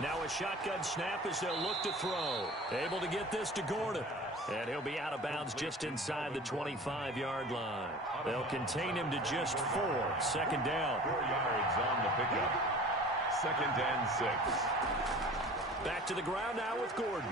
Now a shotgun snap as they'll look to throw. Able to get this to Gordon. And he'll be out of bounds just inside the 25-yard line. They'll contain him to just 4. Second down. 4 yards on the pickup. 2nd and 6. Back to the ground now with Gordon.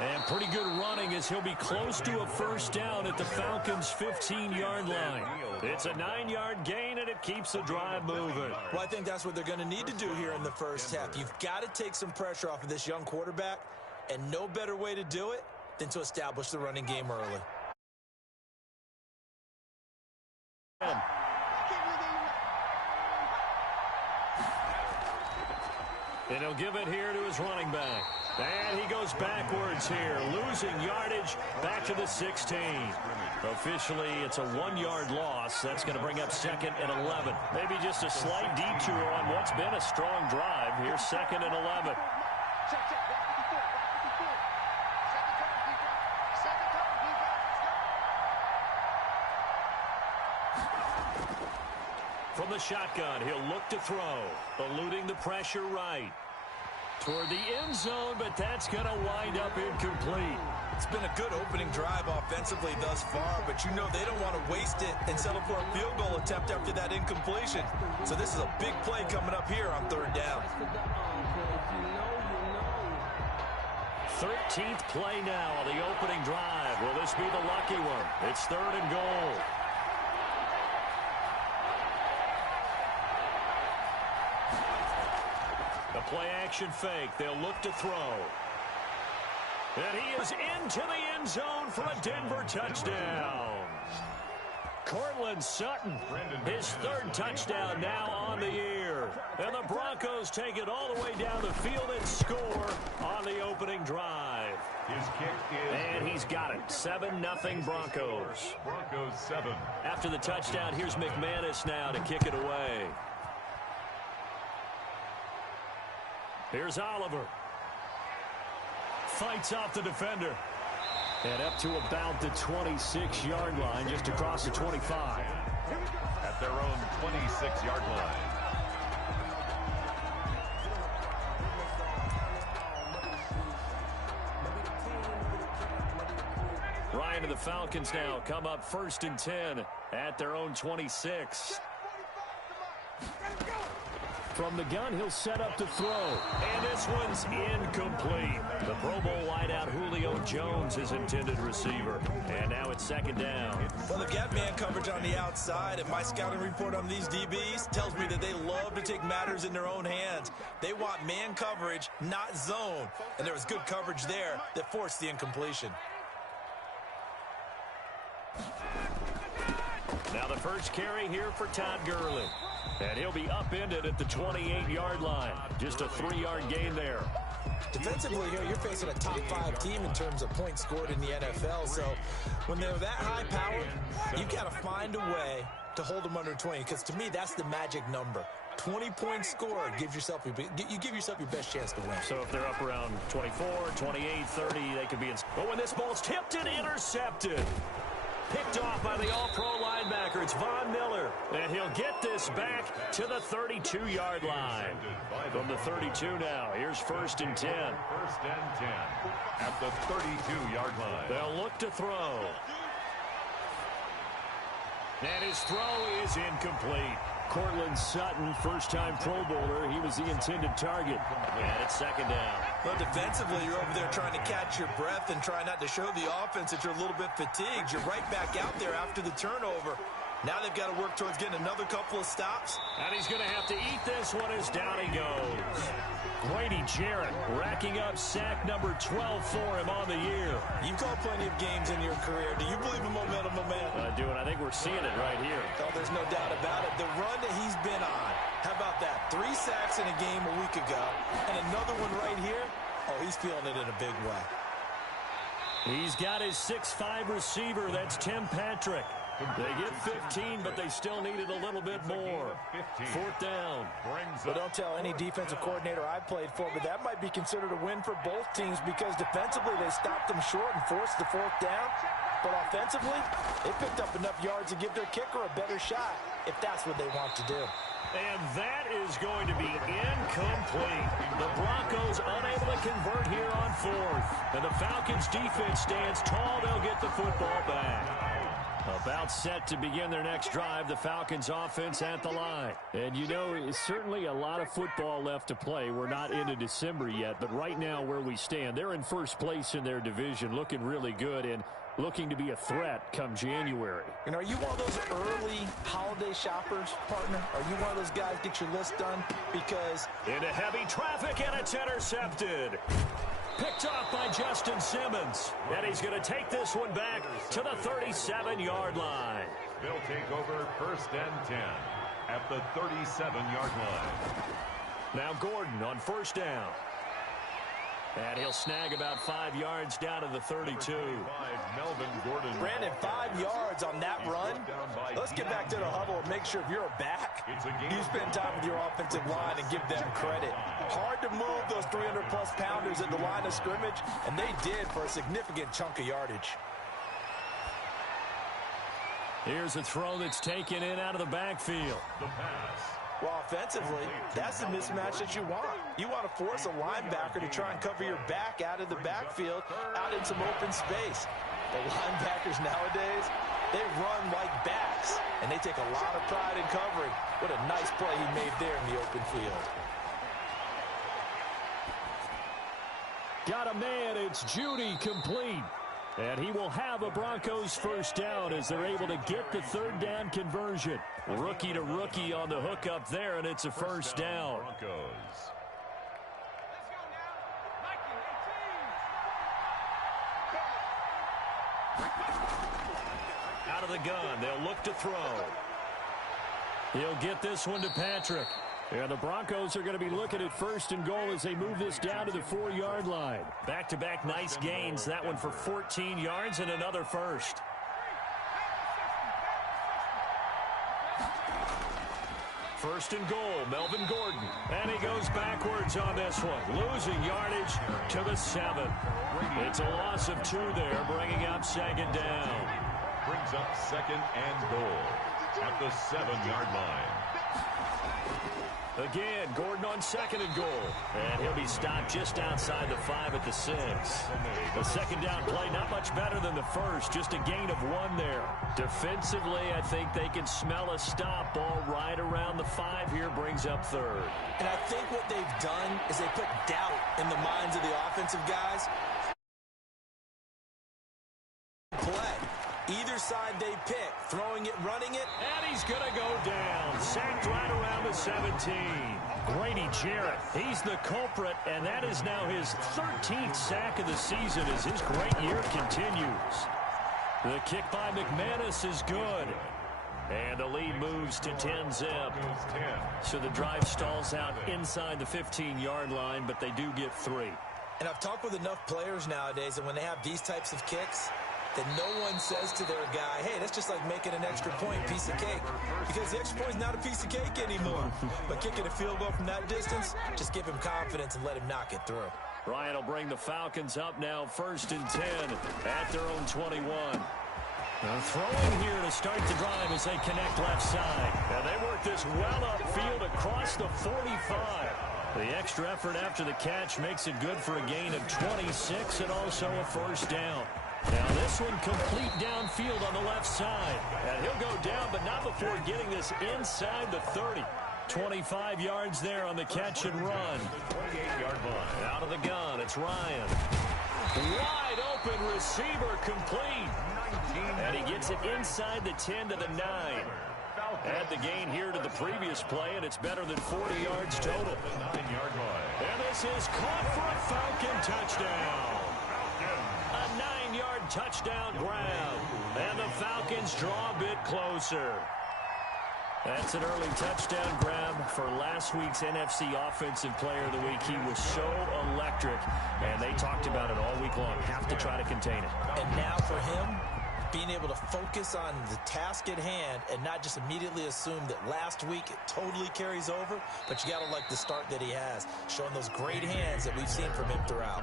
And pretty good running as he'll be close to a first down at the Falcons' 15-yard line. It's a 9-yard gain, and it keeps the drive moving. Well, I think that's what they're going to need to do here in the first half. You've got to take some pressure off of this young quarterback, and no better way to do it than to establish the running game early. And he'll give it here to his running back. And he goes backwards here, losing yardage back to the 16. Officially, it's a 1-yard loss. That's going to bring up 2nd and 11. Maybe just a slight detour on what's been a strong drive. Here's 2nd and 11. From the shotgun, he'll look to throw, eluding the pressure right. Toward the end zone, but that's going to wind up incomplete. It's been a good opening drive offensively thus far, but you know they don't want to waste it and settle for a field goal attempt after that incompletion. So this is a big play coming up here on 3rd down. 13th play now on the opening drive. Will this be the lucky one? It's 3rd and goal. Play-action fake. They'll look to throw. And he is into the end zone for a Denver touchdown. Cortland Sutton, his 3rd touchdown now on the year. And the Broncos take it all the way down the field and score on the opening drive. His kick is and he's got it. 7-0 Broncos. Broncos 7. After the touchdown, here's McManus now to kick it away. Here's Oliver. Fights off the defender. And up to about the 26-yard line, just across the 25. At their own 26-yard line. Ryan and the Falcons now come up 1st and 10 at their own 26. From the gun, he'll set up to throw. And this one's incomplete. The Pro Bowl wideout Julio Jones, his intended receiver. And now it's 2nd down. Well, they've got man coverage on the outside, and my scouting report on these DBs tells me that they love to take matters in their own hands. They want man coverage, not zone. And there was good coverage there that forced the incompletion. Now the first carry here for Todd Gurley. And he'll be upended at the 28-yard line. Just a 3-yard gain there. Defensively here, you're facing a top 5 team in terms of points scored in the NFL. So when they're that high powered, you've got to find a way to hold them under 20. Because to me, that's the magic number. 20 points scored gives yourself you give yourself your best chance to win. So if they're up around 24, 28, 30, they could be in. But when this ball's tipped and intercepted. Picked off by the all-pro linebacker. It's Von Miller. And he'll get this back to the 32-yard line. From the 32 now. Here's 1st and 10. 1st and 10 at the 32-yard line. They'll look to throw. And his throw is incomplete. Cortland Sutton, first-time Pro Bowler. He was the intended target. And it's 2nd down. Well, defensively, you're over there trying to catch your breath and try not to show the offense that you're a little bit fatigued. You're right back out there after the turnover. Now they've got to work towards getting another couple of stops. And he's going to have to eat this one as down he goes. Grady Jarrett racking up sack number 12 for him on the year. You've called plenty of games in your career. Do you believe in momentum, my man? I do, and I think we're seeing it right here. Oh, there's no doubt about it. The run that he's been on. How about that? 3 sacks in a game a week ago, and another one right here. Oh, he's feeling it in a big way. He's got his 6'5 receiver. That's Tim Patrick. They get 15, but they still needed a little bit more. 4th down. Well, don't tell any defensive coordinator I played for, but that might be considered a win for both teams because defensively they stopped them short and forced the 4th down. But offensively, they picked up enough yards to give their kicker a better shot if that's what they want to do. And that is going to be incomplete. The Broncos unable to convert here on fourth. And the Falcons defense stands tall. They'll get the football back. About set to begin their next drive, the Falcons offense at the line. And you know, certainly a lot of football left to play. We're not into December yet, but right now where we stand, they're in first place in their division, looking really good and looking to be a threat come January. And are you one of those early holiday shoppers, partner? Are you one of those guys get your list done? Because into heavy traffic, and it's intercepted. Picked off by Justin Simmons. And he's going to take this one back to the 37-yard line. They'll take over 1st and 10 at the 37-yard line. Now Gordon on first down. And he'll snag about 5 yards down to the 32. Melvin Gordon. Brandon, 5 yards on that run. Let's get back to the huddle and make sure if you're a back, you spend time with your offensive line and give them credit. Hard to move those 300-plus pounders at the line of scrimmage, and they did for a significant chunk of yardage. Here's a throw that's taken in out of the backfield. The pass. Well, offensively, that's the mismatch that you want. You want to force a linebacker to try and cover your back out of the backfield, out in some open space. The linebackers nowadays, they run like backs, and they take a lot of pride in covering. What a nice play he made there in the open field. Got a man, it's Judy complete. And he will have a Broncos first down as they're able to get the third down conversion. Rookie to rookie on the hook up there, and it's a first down. Broncos. Out of the gun, they'll look to throw. He'll get this one to Patrick. And the Broncos are going to be looking at first and goal as they move this down to the 4-yard line. Back-to-back nice gains. That one for 14 yards and another first. First and goal, Melvin Gordon. And he goes backwards on this one. Losing yardage to the 7. It's a loss of 2 there, bringing up second down. Brings up second and goal at the 7-yard line. Again, Gordon on second and goal. And he'll be stopped just outside the 5 at the 6. The second down play, not much better than the first. Just a gain of 1 there. Defensively, I think they can smell a stop. Ball right around the 5 here, brings up third. And I think what they've done is they put doubt in the minds of the offensive guys. Play. Either side they pick, throwing it, running it. And he's going to go down. Sacked right around the 17. Grady Jarrett, he's the culprit, and that is now his 13th sack of the season as his great year continues. The kick by McManus is good. And the lead moves to 10-zip. So the drive stalls out inside the 15-yard line, but they do get 3. And I've talked with enough players nowadays that when they have these types of kicks, that no one says to their guy, hey, that's just like making an extra point, piece of cake. Because the extra point is not a piece of cake anymore. But kicking a field goal from that distance, just give him confidence and let him knock it through. Ryan will bring the Falcons up now, 1st and 10 at their own 21. Now throwing here to start the drive as they connect left side. And they work this well upfield across the 45. The extra effort after the catch makes it good for a gain of 26 and also a first down. Now this one complete downfield on the left side. And he'll go down, but not before getting this inside the 30. 25 yards there on the catch and run. 28-yard line. Out of the gun, it's Ryan. Wide open receiver complete. And he gets it inside the 10 to the 9. Add the gain here to the previous play, and it's better than 40 yards total. 9-yard line. And this is caught for a Falcon touchdown. A 9-yard touchdown grab. And the Falcons draw a bit closer. That's an early touchdown grab for last week's NFC Offensive Player of the Week. He was so electric, and they talked about it all week long. Have to try to contain it. And now for him, being able to focus on the task at hand and not just immediately assume that last week it totally carries over, but you got to like the start that he has, showing those great hands that we've seen from him throughout.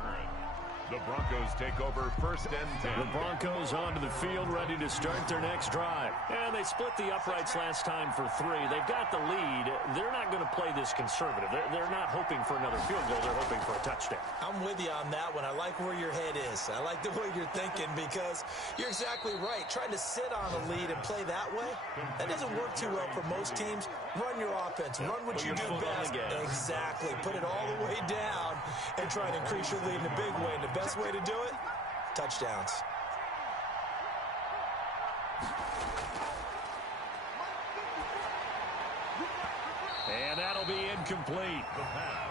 The Broncos take over 1st and 10. The Broncos onto the field, ready to start their next drive. And they split the uprights last time for 3. They've got the lead. They're not going to play this conservative. They're not hoping for another field goal. They're hoping for a touchdown. I'm with you on that one. I like where your head is. I like the way you're thinking because you're exactly right. Trying to sit on a lead and play that way, that doesn't work too well for most teams. Run your offense. Run what you do best. Exactly. Put it all the way down and try to increase your lead in a big way. And the best way to do it, touchdowns. And that'll be incomplete.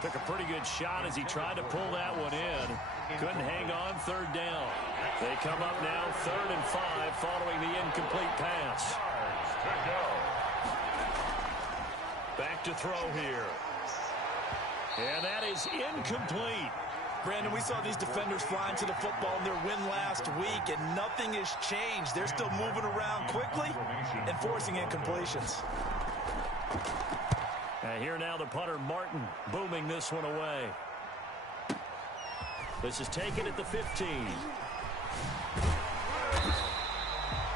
Took a pretty good shot as he tried to pull that one in. Couldn't hang on 3rd down. They come up now 3rd and 5 following the incomplete pass. Back to throw here. And that is incomplete. Brandon, we saw these defenders flying to the football in their win last week, and nothing has changed. They're still moving around quickly and forcing incompletions. Here now the punter, Martin, booming this one away. This is taken at the 15.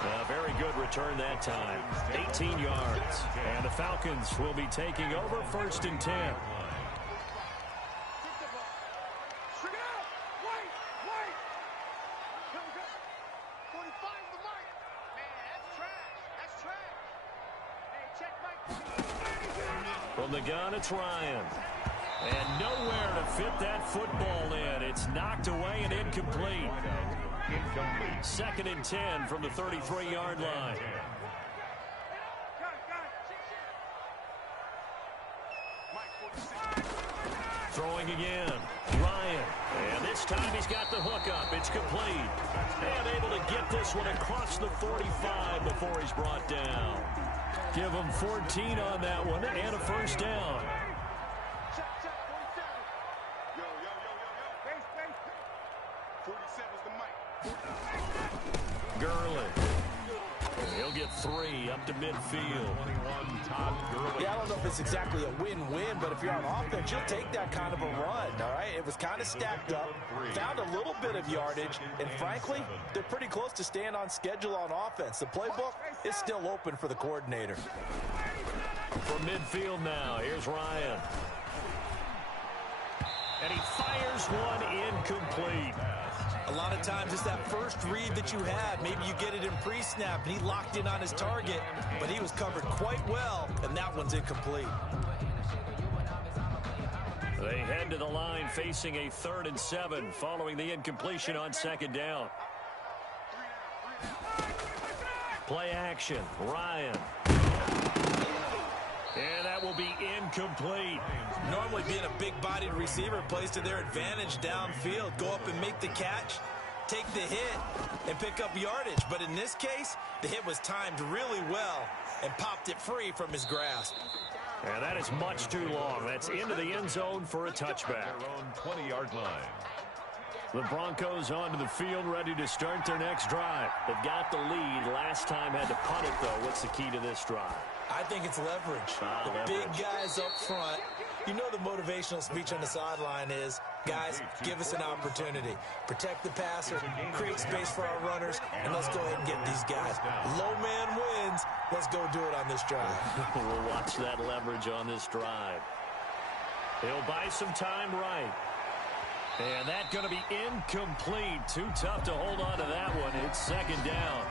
A very good return that time. 18 yards. And the Falcons will be taking over 1st and 10. From the gun, it's Ryan. And nowhere to fit that football in. It's knocked away and incomplete. 2nd and 10 from the 33-yard line. Throwing again. Ryan. And this time he's got the hook up. It's complete. And able to get this one across the 45 before he's brought down. Give him 14 on that one and a 1st down. Gurley. He'll get 3 up to midfield. Yeah, I don't know if it's exactly a win-win, but if you're on offense, you'll take that kind of a run, all right? It was kind of stacked up, found a little bit of yardage, and frankly, they're pretty close to staying on schedule on offense. The playbook is still open for the coordinator. From midfield now, here's Ryan. And he fires one incomplete. A lot of times it's that first read that you have. Maybe you get it in pre-snap, and he locked in on his target, but he was covered quite well, and that one's incomplete. They head to the line facing a 3rd and 7 following the incompletion on 2nd down. Play action, Ryan. And that will be incomplete. Normally being a big-bodied receiver plays to their advantage downfield. Go up and make the catch, take the hit, and pick up yardage. But in this case, the hit was timed really well and popped it free from his grasp. And that is much too long. That's into the end zone for a touchback. Their own 20-yard line. The Broncos onto the field, ready to start their next drive. They've got the lead. Last time had to punt it, though. What's the key to this drive? I think it's leverage. The big guys up front. You know the motivational speech on the sideline is, guys, give us an opportunity. Protect the passer, create space for our runners, and let's go ahead and get these guys. Low man wins. Let's go do it on this drive. We'll watch that leverage on this drive. He'll buy some time right. And that's going to be incomplete. Too tough to hold on to that one. It's 2nd down.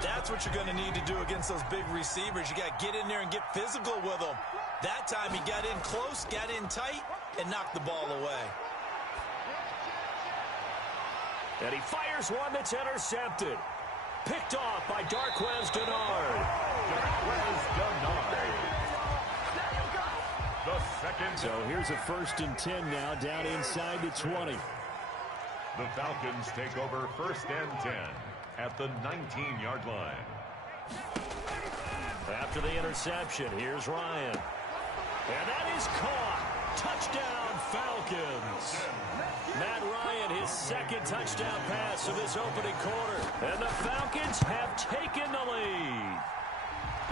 That's what you're going to need to do against those big receivers. You got to get in there and get physical with them. That time he got in close, got in tight, and knocked the ball away. And he fires one that's intercepted. Picked off by Darquez Dennard. Darquez Dennard. The second. So here's a 1st and 10 now, down inside the 20. The Falcons take over 1st and 10 at the 19-yard line. After the interception, here's Ryan. And that is caught. Touchdown, Falcons. Matt Ryan, his 2nd touchdown pass of this opening quarter. And the Falcons have taken the lead.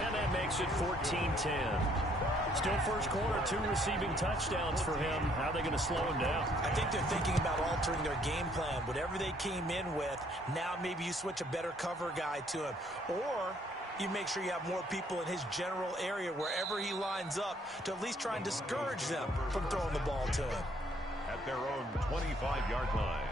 And that makes it 14-10. Still first quarter, 2 receiving touchdowns for him. How are they going to slow him down? I think they're thinking about altering their game plan. Whatever they came in with, now maybe you switch a better cover guy to him. Or you make sure you have more people in his general area wherever he lines up to at least try and discourage them from throwing the ball to him. At their own 25-yard line.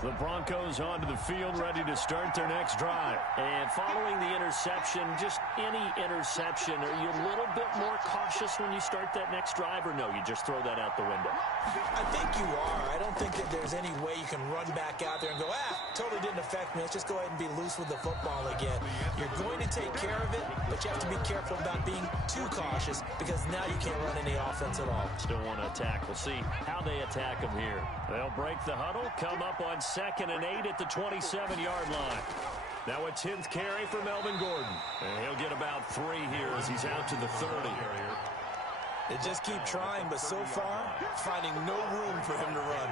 The Broncos onto the field, ready to start their next drive. And following the interception, just any interception, are you a little bit more cautious when you start that next drive, or no, you just throw that out the window? I think you are. I don't think that there's any way you can run back out there and go, totally didn't affect me. Let's just go ahead and be loose with the football again. You're going to take care of it, but you have to be careful about being too cautious because now you can't run any offense at all. Still want to attack. We'll see how they attack them here. They'll break the huddle, come up on 2nd and 8 at the 27-yard line. Now a 10th carry for Melvin Gordon. And he'll get about 3 here as he's out to the 30. They just keep trying, but so far, finding no room for him to run.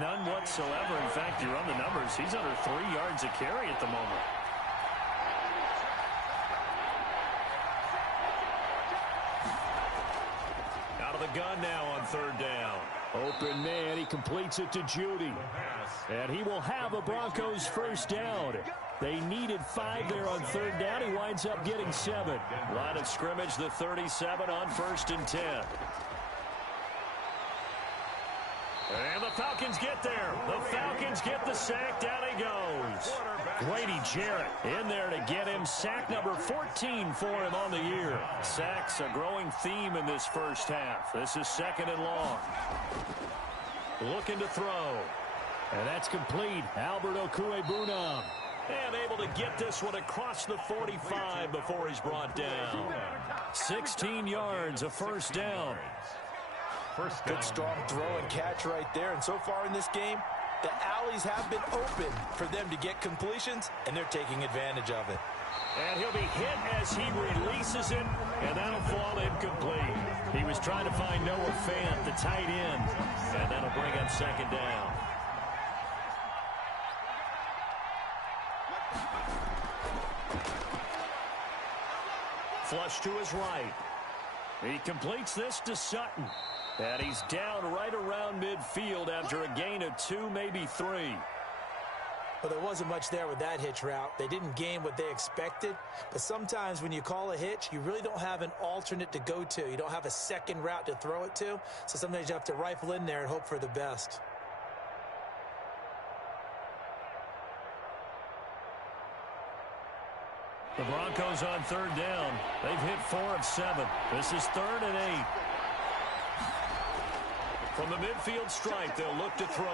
None whatsoever. In fact, you run the numbers. He's under 3 yards a carry at the moment. Out of the gun now on 3rd down. Open man, he completes it to Judy. And he will have a Broncos first down. They needed 5 there on 3rd down. He winds up getting 7. Line of scrimmage, the 37 on 1st and 10. And the Falcons get there. The Falcons get the sack. Down he goes. Grady Jarrett in there to get him. Sack number 14 for him on the year. Sacks a growing theme in this first half. This is 2nd and long. Looking to throw. And that's complete. Albert Okwuegbunam. And able to get this one across the 45 before he's brought down. 16 yards, a first down. Good strong throw and catch right there. And so far in this game, the alleys have been open for them to get completions, and they're taking advantage of it. And he'll be hit as he releases it, and that'll fall incomplete. He was trying to find Noah Fant, the tight end, and that'll bring up 2nd down. Flush to his right. He completes this to Sutton. And he's down right around midfield after a gain of 2, maybe 3. Well, there wasn't much there with that hitch route. They didn't gain what they expected. But sometimes when you call a hitch, you really don't have an alternate to go to. You don't have a second route to throw it to. So sometimes you have to rifle in there and hope for the best. The Broncos on 3rd down. They've hit 4 of 7. This is 3rd and 8. From the midfield stripe, they'll look to throw.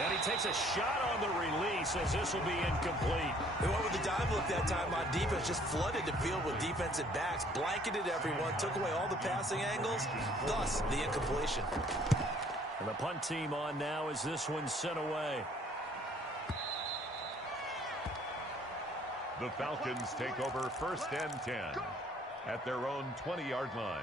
And he takes a shot on the release as this will be incomplete. They went with the dive look that time on defense, just flooded the field with defensive backs, blanketed everyone, took away all the passing angles, thus the incompletion. And the punt team on now as this one's sent away. The Falcons take over 1st and 10 at their own 20-yard line.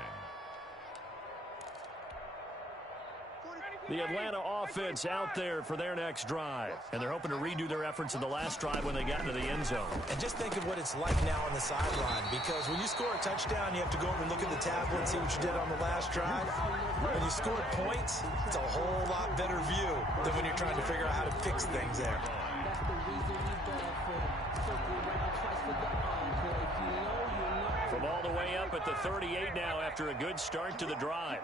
The Atlanta offense out there for their next drive. And they're hoping to redo their efforts in the last drive when they got into the end zone. And just think of what it's like now on the sideline. Because when you score a touchdown, you have to go over and look at the tablet and see what you did on the last drive. When you scored points, it's a whole lot better view than when you're trying to figure out how to fix things there. From all the way up at the 38 now after a good start to the drive.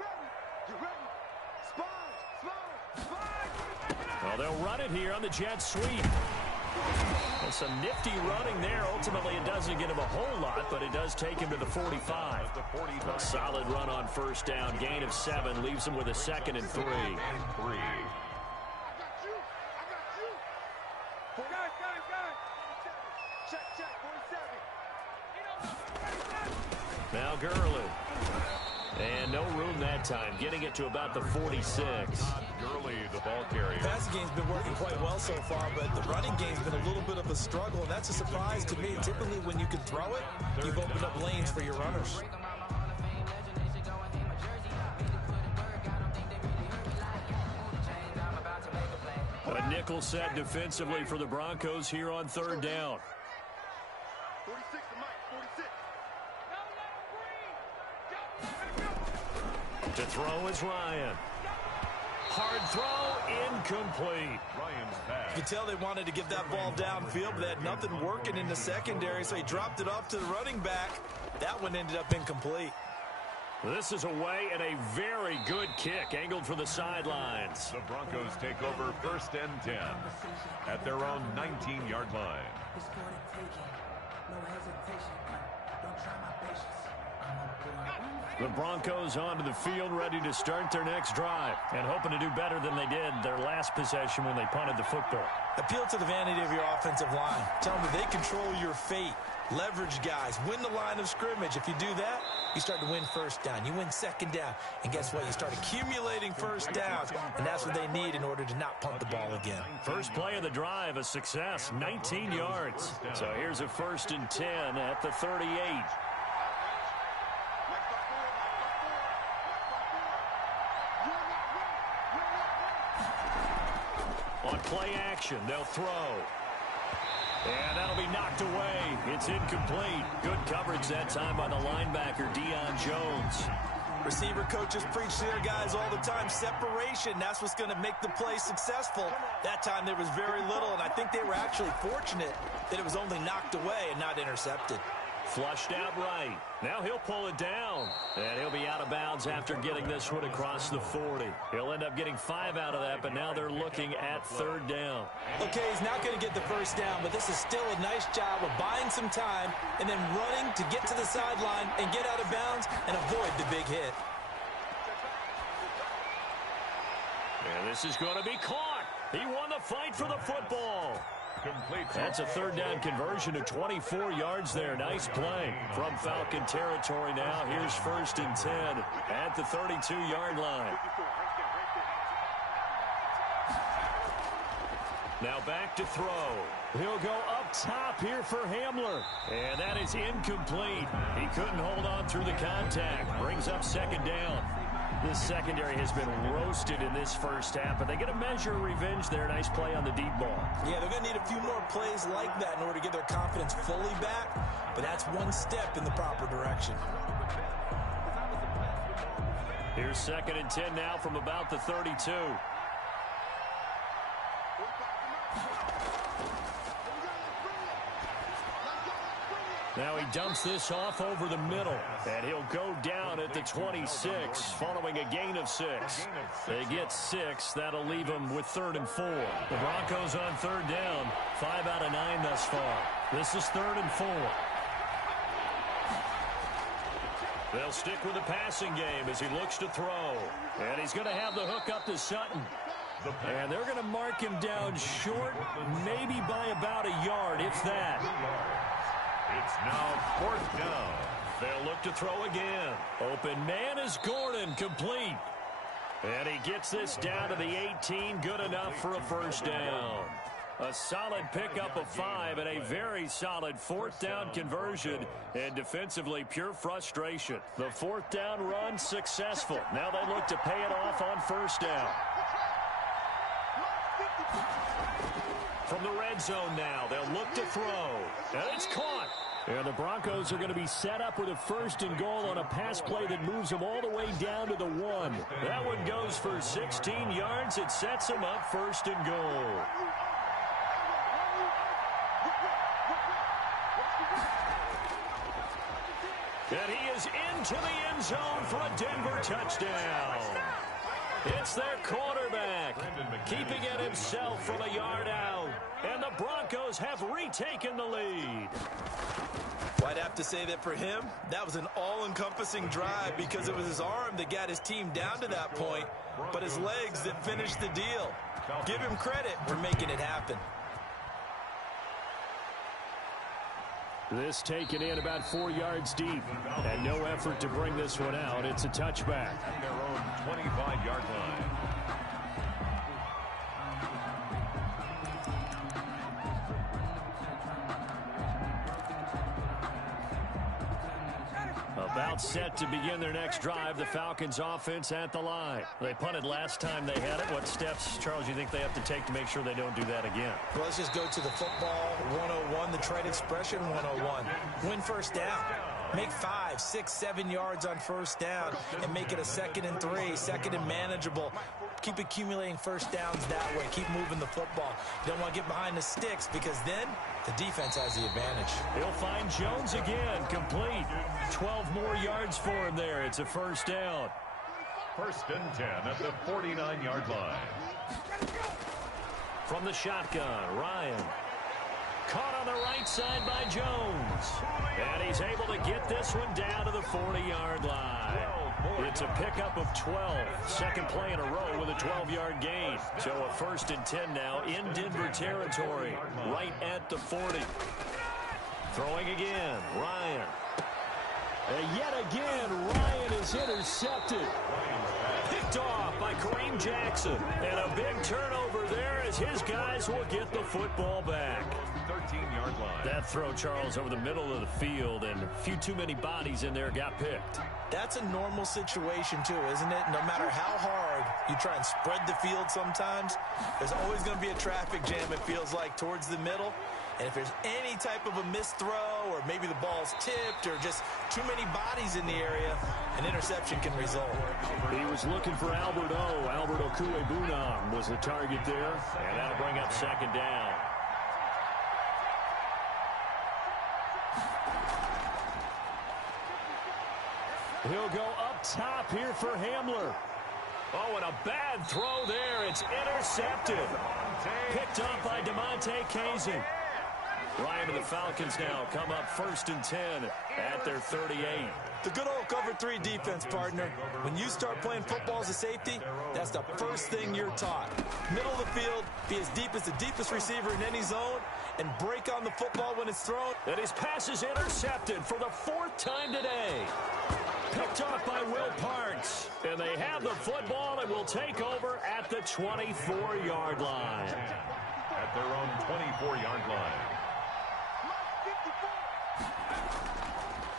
Well, they'll run it here on the jet sweep. And some nifty running there. Ultimately, it doesn't get him a whole lot, but it does take him to the 45. A solid run on 1st down. Gain of 7 leaves him with a 2nd and 3. Now Gurley. And no room that time, getting it to about the 46. Gurley, the ball carrier. The passing game's been working quite well so far, but the running game's been a little bit of a struggle, and that's a surprise to me. Typically, when you can throw it, you've opened up lanes for your runners. A nickel set defensively for the Broncos here on third down. 46 to Mike, 46. To throw is Ryan. Hard throw, incomplete. Ryan's pass. You can tell they wanted to get that ball downfield, but they had nothing working in the secondary, so he dropped it off to the running back. That one ended up incomplete. This is away and a very good kick, angled for the sidelines. The Broncos take over 1st and 10 at their own 19-yard line. The Broncos onto the field, ready to start their next drive, and hoping to do better than they did their last possession when they punted the football. Appeal to the vanity of your offensive line. Tell them that they control your fate. Leverage guys. Win the line of scrimmage. If you do that, you start to win first down. You win second down. And guess what? You start accumulating first downs. And that's what they need in order to not punt the ball again. First play of the drive, a success, 19 yards. So here's a 1st and 10 at the 38. On play action, they'll throw. And that'll be knocked away. It's incomplete. Good coverage that time by the linebacker, Deion Jones. Receiver coaches preach to their guys all the time. Separation, that's what's going to make the play successful. That time there was very little, and I think they were actually fortunate that it was only knocked away and not intercepted. Flushed out right. Now he'll pull it down. And he'll be out of bounds after getting this one across the 40. He'll end up getting 5 out of that, but now they're looking at 3rd down. Okay, he's not going to get the first down, but this is still a nice job of buying some time and then running to get to the sideline and get out of bounds and avoid the big hit. And this is going to be caught. He won the fight for the football. Complete. That's a 3rd down conversion to 24 yards there. Nice play from Falcon territory now. Here's 1st and 10 at the 32-yard line. Now back to throw. He'll go up top here for Hamler. And that is incomplete. He couldn't hold on through the contact. Brings up 2nd down. This secondary has been roasted in this first half, but they get a measure of revenge there. Nice play on the deep ball. Yeah, they're going to need a few more plays like that in order to get their confidence fully back, but that's one step in the proper direction. Here's 2nd and 10 now from about the 32. Now he dumps this off over the middle, and he'll go down at the 26 following a gain of 6. They get 6. That'll leave them with 3rd and 4. The Broncos on 3rd down, 5 out of 9 thus far. This is 3rd and 4. They'll stick with the passing game as he looks to throw. And he's going to have the hook up to Sutton. And they're going to mark him down short, maybe by about a yard, if that. It's now 4th down. They'll look to throw again. Open man is Gordon, complete. And he gets this down to the 18, good enough for a 1st down. A solid pickup of 5 and a very solid 4th down conversion. And defensively, pure frustration. The 4th down run successful. Now they look to pay it off on 1st down. From the red zone now, they'll look to throw. And it's caught. And the Broncos are going to be set up with a 1st and goal on a pass play that moves them all the way down to the 1. That one goes for 16 yards. It sets them up 1st and goal. And he is into the end zone for a Denver touchdown. It's their quarterback, keeping it himself from a yard out. And the Broncos have retaken the lead. Well, I'd have to say that for him, that was an all-encompassing drive because it was his arm that got his team down to that point, but his legs that finished the deal. Give him credit for making it happen. This taken in about 4 yards deep. And no effort to bring this one out. It's a touchback. At their own 25-yard line. About set to begin their next drive. The Falcons offense at the line. They punted last time they had it. What steps, Charles, you think they have to take to make sure they don't do that again? Well, let's just go to the football 101, the trade expression 101. Win first down. Make 5, 6, 7 yards on first down and make it a 2nd and 3, 2nd and manageable. Keep accumulating first downs that way. Keep moving the football. You don't want to get behind the sticks because then the defense has the advantage. He'll find Jones again, complete. 12 more yards for him there. It's a first down. 1st and 10 at the 49-yard line. From the shotgun, Ryan. Caught on the right side by Jones. And he's able to get this one down to the 40-yard line. It's a pickup of 12. Second play in a row with a 12-yard gain. So a 1st and 10 now in Denver territory, right at the 40. Throwing again, Ryan. And yet again, Ryan is intercepted. Picked off by Kareem Jackson. And a big turnover there as his guys will get the football back. 13-yard line. That throw, Charles, over the middle of the field, and a few too many bodies in there got picked. That's a normal situation, too, isn't it? No matter how hard you try and spread the field sometimes, there's always going to be a traffic jam, it feels like, towards the middle. And if there's any type of a missed throw or maybe the ball's tipped or just too many bodies in the area, an interception can result. He was looking for Albert O. Albert Okuebunam was the target there, and that'll bring up 2nd down. He'll go up top here for Hamler. Oh, and a bad throw there. It's intercepted. Picked up by DeMonte Casey. Ryan and the Falcons now come up 1st and 10 at their 38. The good old cover 3 defense, partner. When you start playing football as a safety, that's the first thing you're taught. Middle of the field, be as deep as the deepest receiver in any zone, and break on the football when it's thrown. And his pass is intercepted for the 4th time today. Picked off by Will Parks. And they have the football and will take over at the 24-yard line. At their own 24-yard line.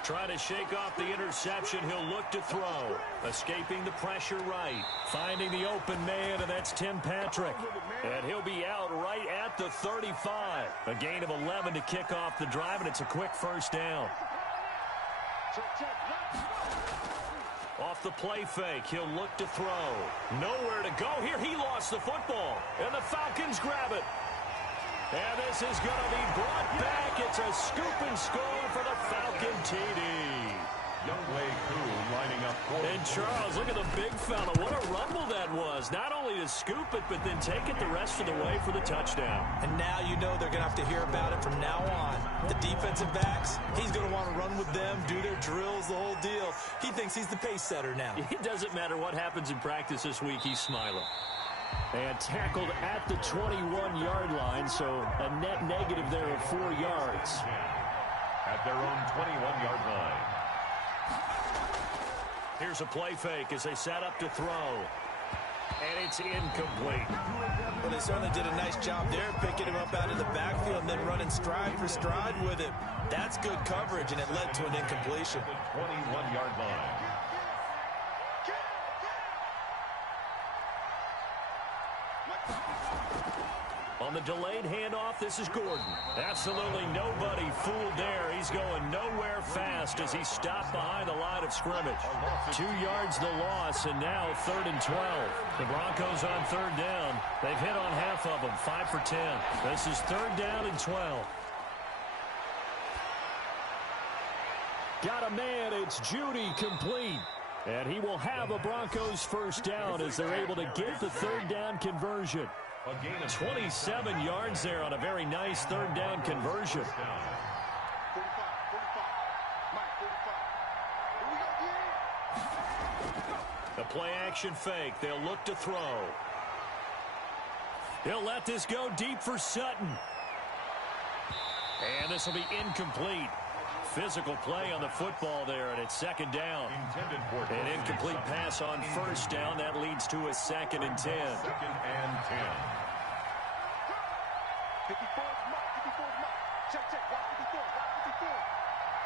Trying to shake off the interception. He'll look to throw. Escaping the pressure right. Finding the open man, and that's Tim Patrick. And he'll be out right at the 35. A gain of 11 to kick off the drive, and it's a quick first down. Off the play fake, he'll look to throw. Nowhere to go here. He lost the football, and the Falcons grab it. And this is going to be brought back. It's a scoop and score for the Falcon TD. Younghoe Koo lining up for And Charles, look at the big fella. What a rumble that was. Not only to scoop it, but then take it the rest of the way for the touchdown. And now you know they're going to have to hear about it from now on. The defensive backs, he's going to want to run with them, do their drills, the whole deal. He thinks he's the pace setter now. It doesn't matter what happens in practice this week. He's smiling. And tackled at the 21-yard line, so a net negative there of 4 yards. at their own 21-yard line. Here's a play fake as they set up to throw. And it's incomplete. Well, they certainly did a nice job there, picking him up out of the backfield and then running stride for stride with him. That's good coverage, and it led to an incompletion. 21-yard line. On the delayed handoff, this is Gordon. Absolutely nobody fooled there. He's going nowhere fast as he stopped behind the line of scrimmage. 2 yards the loss, and now 3rd and 12. The Broncos on 3rd down. They've hit on half of them, 5 for 10. This is 3rd down and 12. Got a man, it's Judy, complete. And he will have a Broncos first down as they're able to get the 3rd down conversion. 27 yards there on a very nice 3rd down conversion. The play action fake. They'll look to throw. He'll let this go deep for Sutton. And this will be incomplete. physical play on the football there, and it's second down. An incomplete pass on first down. That leads to a 2nd and 10. 2nd and 10. 54 is Mike. 54 is Mike. Check, check. Watch 54. Watch 54.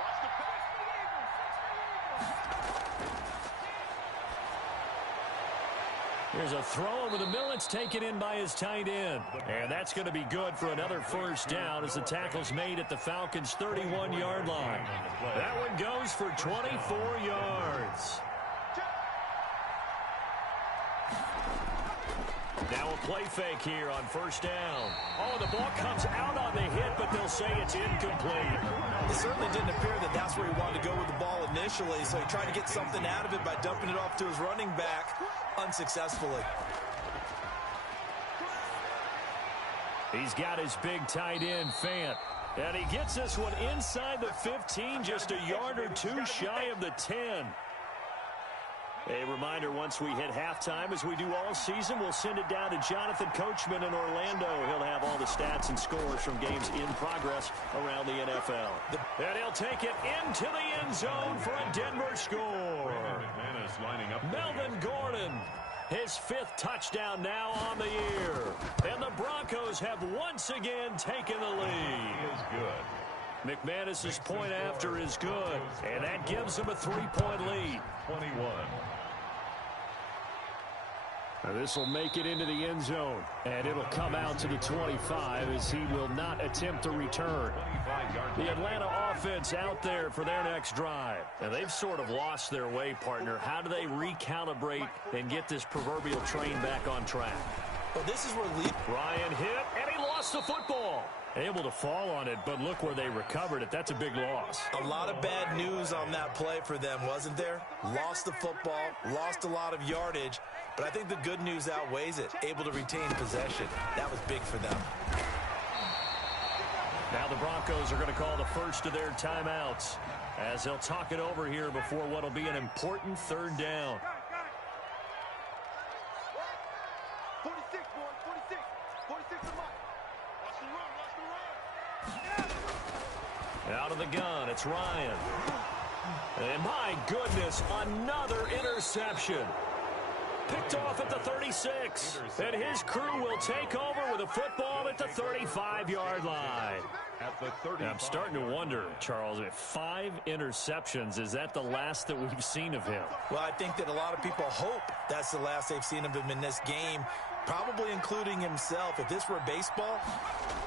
Watch the pass. Here's a throw over the middle. It's taken in by his tight end. And that's going to be good for another first down as the tackle's made at the Falcons' 31-yard line. That one goes for 24 yards. Now a play fake here on first down. Oh, the ball comes out on the hit, but they'll say it's incomplete. It certainly didn't appear that that's where he wanted to go with the ball initially, so he tried to get something out of it by dumping it off to his running back unsuccessfully. He's got his big tight end, Fant. And he gets this one inside the 15, just a yard or two shy of the 10. A reminder, once we hit halftime, as we do all season, we'll send it down to Jonathan Coachman in Orlando. He'll have all the stats and scores from games in progress around the NFL. And he'll take it into the end zone for a Denver score. Melvin Gordon, his 5th touchdown now on the year. And the Broncos have once again taken the lead. He is good. McManus's point after is good, and that gives them a 3-point lead. 21. This will make it into the end zone, and it'll come out to the 25 as he will not attempt to return. The Atlanta offense out there for their next drive. And they've sort of lost their way, partner. How do they recalibrate and get this proverbial train back on track? Well, this is where Ryan hit, and he lost the football. Able to fall on it, but look where they recovered it. That's a big loss. A lot of bad news on that play for them, wasn't there? Lost the football, lost a lot of yardage, but I think the good news outweighs it. Able to retain possession. That was big for them. Now the Broncos are going to call the first of their timeouts as they'll talk it over here before what will be an important 3rd down. 46, boy. 46. 46 is Mike. Watch the run. Watch the run. Out of the gun, it's Ryan. And my goodness, another interception. Picked off at the 36. And his crew will take over with a football at the 35-yard line. At the 35. I'm starting to wonder, Charles, if 5 interceptions, is that the last that we've seen of him? Well, I think that a lot of people hope that's the last they've seen of him in this game, probably including himself. If this were baseball,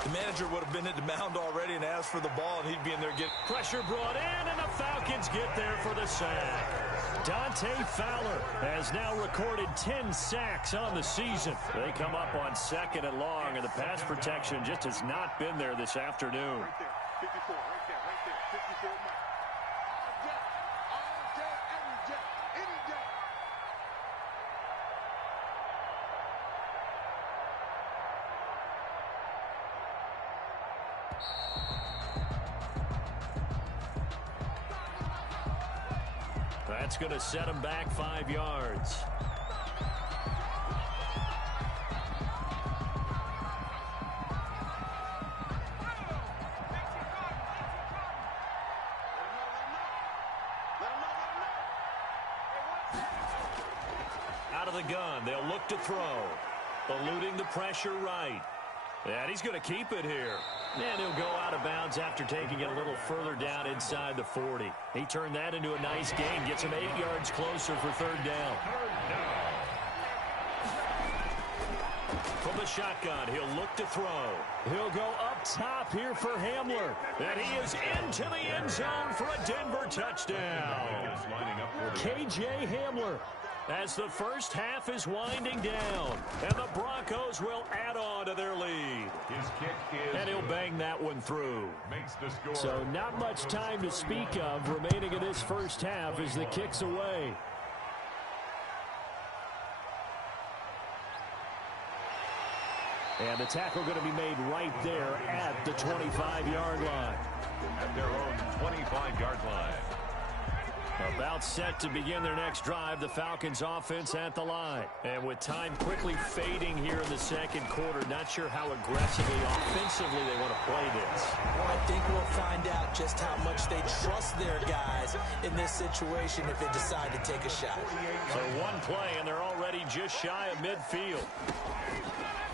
the manager would have been at the mound already and asked for the ball, and he'd be in there getting pressure brought in, and the Falcons get there for the sack. Dante Fowler has now recorded 10 sacks on the season. They come up on 2nd and long, and the pass protection just has not been there this afternoon. Right there. 54. Right there. Right there. 54 Mike. All day, every day, any day. That's going to set him back 5 yards. Out of the gun, they'll look to throw. Eluding the pressure right. And he's going to keep it here. And he'll go out of bounds after taking it a little further down inside the 40. He turned that into a nice gain. Gets him 8 yards closer for 3rd down. From the shotgun, he'll look to throw. He'll go up top here for Hamler. And he is into the end zone for a Denver touchdown. KJ Hamler. As the first half is winding down, and the Broncos will add on to their lead. His kick is and he'll bang that one through. Makes the score. So not much time to speak of remaining in this first half as the kick's away. And the tackle going to be made right there at the 25-yard line. At their own 25-yard line. About set to begin their next drive, the Falcons offense at the line. And with time quickly fading here in the second quarter, not sure how aggressively, offensively they want to play this. Well, I think we'll find out just how much they trust their guys in this situation if they decide to take a shot. So one play, and they're already just shy of midfield.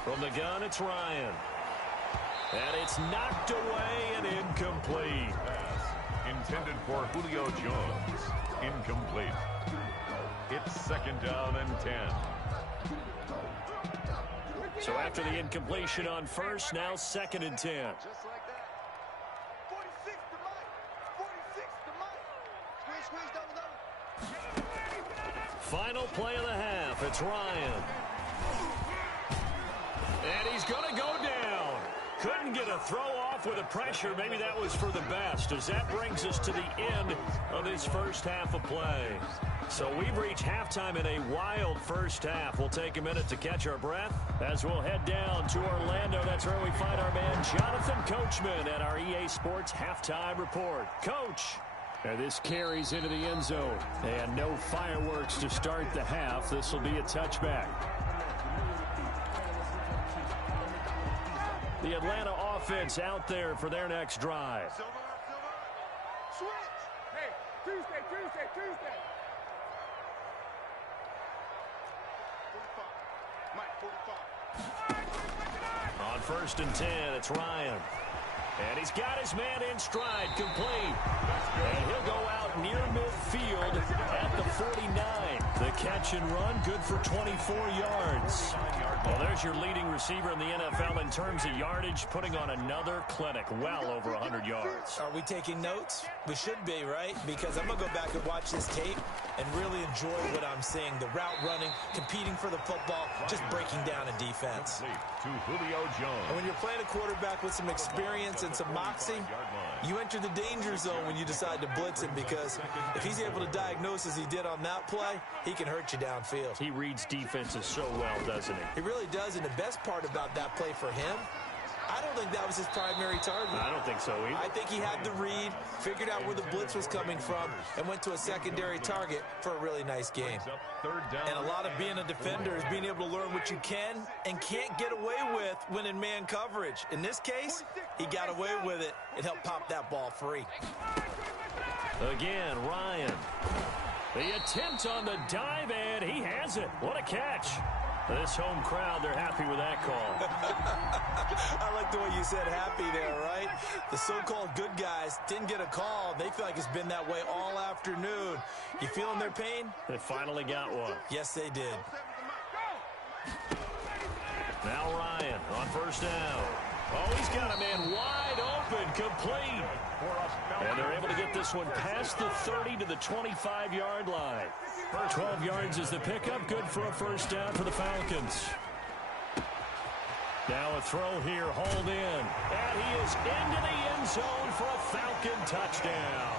From the gun, it's Ryan. And it's knocked away and incomplete. Intended for Julio Jones. Incomplete. It's second down and 10. So after the incompletion on first, now second and 10. Just like that. 46 to Mike. 46 to Mike. Squeeze, double. Final play of the half. It's Ryan. And he's going to go down. Couldn't get a throw off with the pressure. Maybe that was for the best, as that brings us to the end of this first half of play. So we've reached halftime in a wild first half. We'll take a minute to catch our breath as we'll head down to Orlando. That's where we find our man Jonathan Coachman at our EA Sports Halftime Report. Coach. And this carries into the end zone. And no fireworks to start the half. This will be a touchback. The Atlanta offense out there for their next drive. Silver. Switch. Hey, Tuesday. 45. Mike, 45. On first and 10, it's Ryan. And he's got his man in stride, complete. And he'll go out near midfield at the 49. The catch and run, good for 24 yards. Well, there's your leading receiver in the NFL in terms of yardage, putting on another clinic, well over 100 yards. Are we taking notes? We should be, right? Because I'm going to go back and watch this tape and really enjoy what I'm seeing. The route running, competing for the football, just breaking down a defense. To Julio Jones. And when you're playing a quarterback with some experience and some moxie, you enter the danger zone when you decide to blitz him, because if he's able to diagnose as he did on that play, he can hurt you downfield. He reads defenses so well, doesn't he? He really does, and the best part about that play for him, I don't think that was his primary target. I don't think so either. I think he had the read, figured out where the blitz was coming from, and went to a secondary target for a really nice game. And a lot of being a defender is being able to learn what you can and can't get away with when in man coverage. In this case, he got away with it and helped pop that ball free. Again, Ryan. The attempt on the dive, and he has it. What a catch. This home crowd, they're happy with that call. I like the way you said happy there, right? The so-called good guys didn't get a call. They feel like it's been that way all afternoon. You feeling their pain? They finally got one. Yes, they did. Now Ryan on first down. Oh, he's got a man wide open, complete. And they're able to get this one past the 30 to the 25-yard line. 12 yards is the pickup, good for a first down for the Falcons. Now a throw here, hauled in. And he is into the end zone for a Falcon touchdown.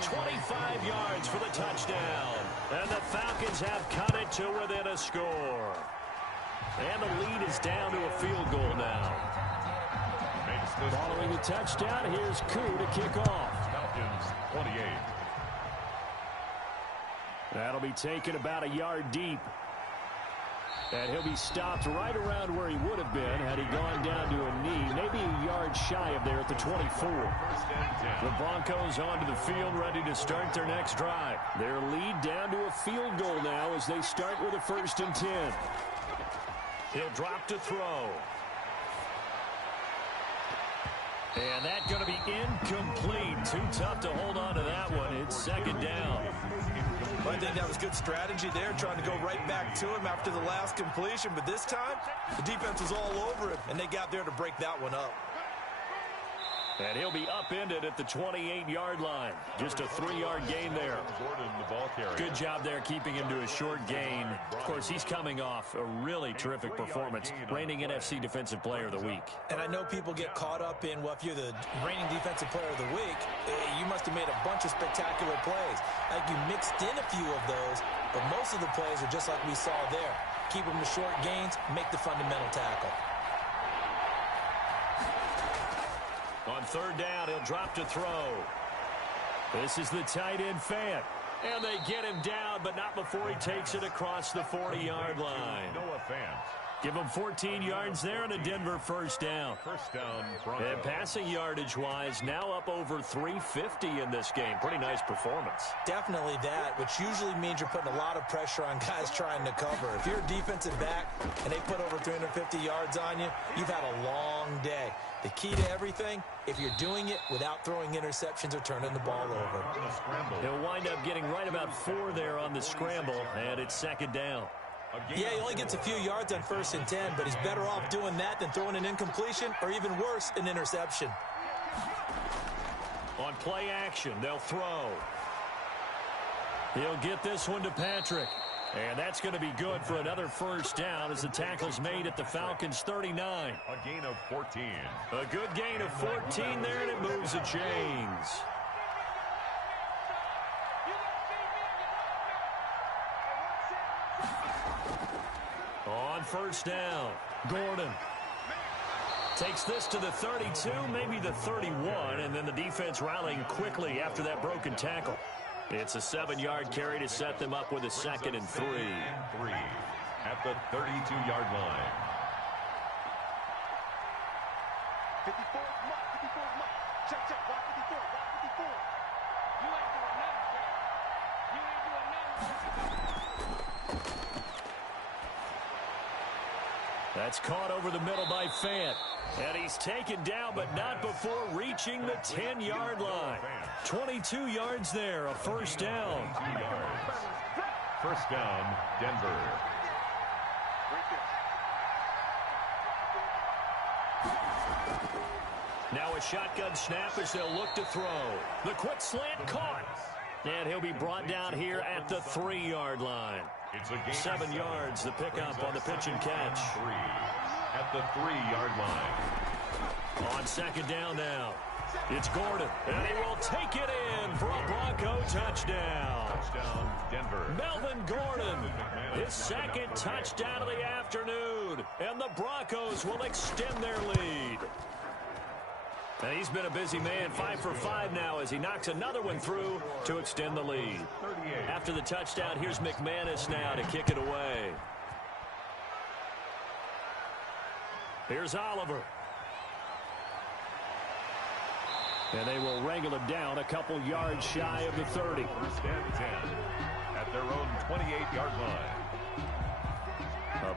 25 yards for the touchdown. And the Falcons have cut it to within a score. And the lead is down to a field goal now. Following the touchdown, here's Koo to kick off. Falcons 28. That'll be taken about a yard deep. And he'll be stopped right around where he would have been had he gone down to a knee, maybe a yard shy of there at the 24. The Broncos onto the field, ready to start their next drive. Their lead down to a field goal now as they start with a 1st and 10. He'll drop to throw. And that's going to be incomplete. Too tough to hold on to that one. It's second down. I think that was good strategy there, trying to go right back to him after the last completion. But this time, the defense was all over him, and they got there to break that one up. And he'll be upended at the 28-yard line. Just a 3-yard gain there. Gordon, the ball carrier. Good job there keeping him to a short gain. Of course, he's coming off a really terrific performance, reigning NFC Defensive Player of the Week. And I know people get caught up in, well, if you're the reigning Defensive Player of the Week, you must have made a bunch of spectacular plays. Like you mixed in a few of those, but most of the plays are just like we saw there. Keep them to short gains, make the fundamental tackle. On 3rd down, he'll drop to throw. This is the tight end Fant. And they get him down, but not before he takes it across the 40-yard line. Noah Fant. Give him 14 yards there and a Denver first down. First down, Broncos. And passing yardage-wise, now up over 350 in this game. Pretty nice performance. Definitely that, which usually means you're putting a lot of pressure on guys trying to cover. If you're a defensive back and they put over 350 yards on you, you've had a long day. The key to everything, if you're doing it without throwing interceptions or turning the ball over. He'll wind up getting right about 4 there on the scramble, and it's second down. Yeah, he only gets a few yards on 1st and 10, but he's better off doing that than throwing an incompletion or even worse, an interception. On play action, they'll throw. He'll get this one to Patrick. And that's going to be good for another first down as the tackle's made at the Falcons' 39. A gain of 14. A good gain of 14 there, and it moves the chains. On first down, Gordon takes this to the 32, maybe the 31, and then the defense rallying quickly after that broken tackle. It's a 7-yard carry to set them up with a 2nd and 3. At the 32-yard line. 54 mark, 54 mark. Check, block 54, block 54. You ain't doing nothing, Jack. You ain't doing nothing. That's caught over the middle by Fant. And he's taken down, but not before reaching the 10-yard line. 22 yards there, a first down. 2 yards. First down, Denver. Now a shotgun snap as they'll look to throw. The quick slant caught. And he'll be brought down here at the 3-yard line. It's a gain 7 yards, the pickup on the pitch and catch. 3 at the 3-yard line. On second down now, it's Gordon, and he will take it in for a Bronco touchdown. Touchdown, Denver. Melvin Gordon, his 2nd touchdown of the afternoon, and the Broncos will extend their lead. And he's been a busy man, 5 for 5 now as he knocks another one through to extend the lead. 38. After the touchdown, here's McManus now to kick it away. Here's Oliver. And they will wrangle him down a couple yards shy of the 30. First and 10 at their own 28-yard line.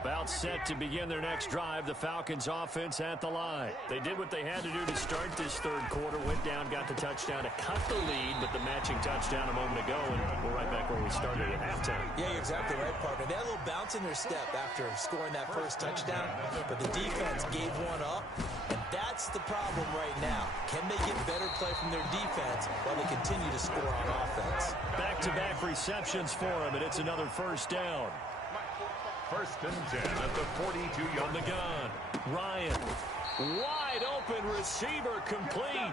About set to begin their next drive, the Falcons offense at the line. They did what they had to do to start this 3rd quarter, went down, got the touchdown to cut the lead, but the matching touchdown a moment ago, and we're right back where we started at halftime. Yeah, you're exactly right, partner. They had a little bounce in their step after scoring that first touchdown, but the defense gave one up, and that's the problem right now. Can they get better play from their defense while they continue to score on offense? Back-to-back receptions for him, and it's another first down. First and 10 at the 42-yard on the gun. Ryan, wide open receiver complete.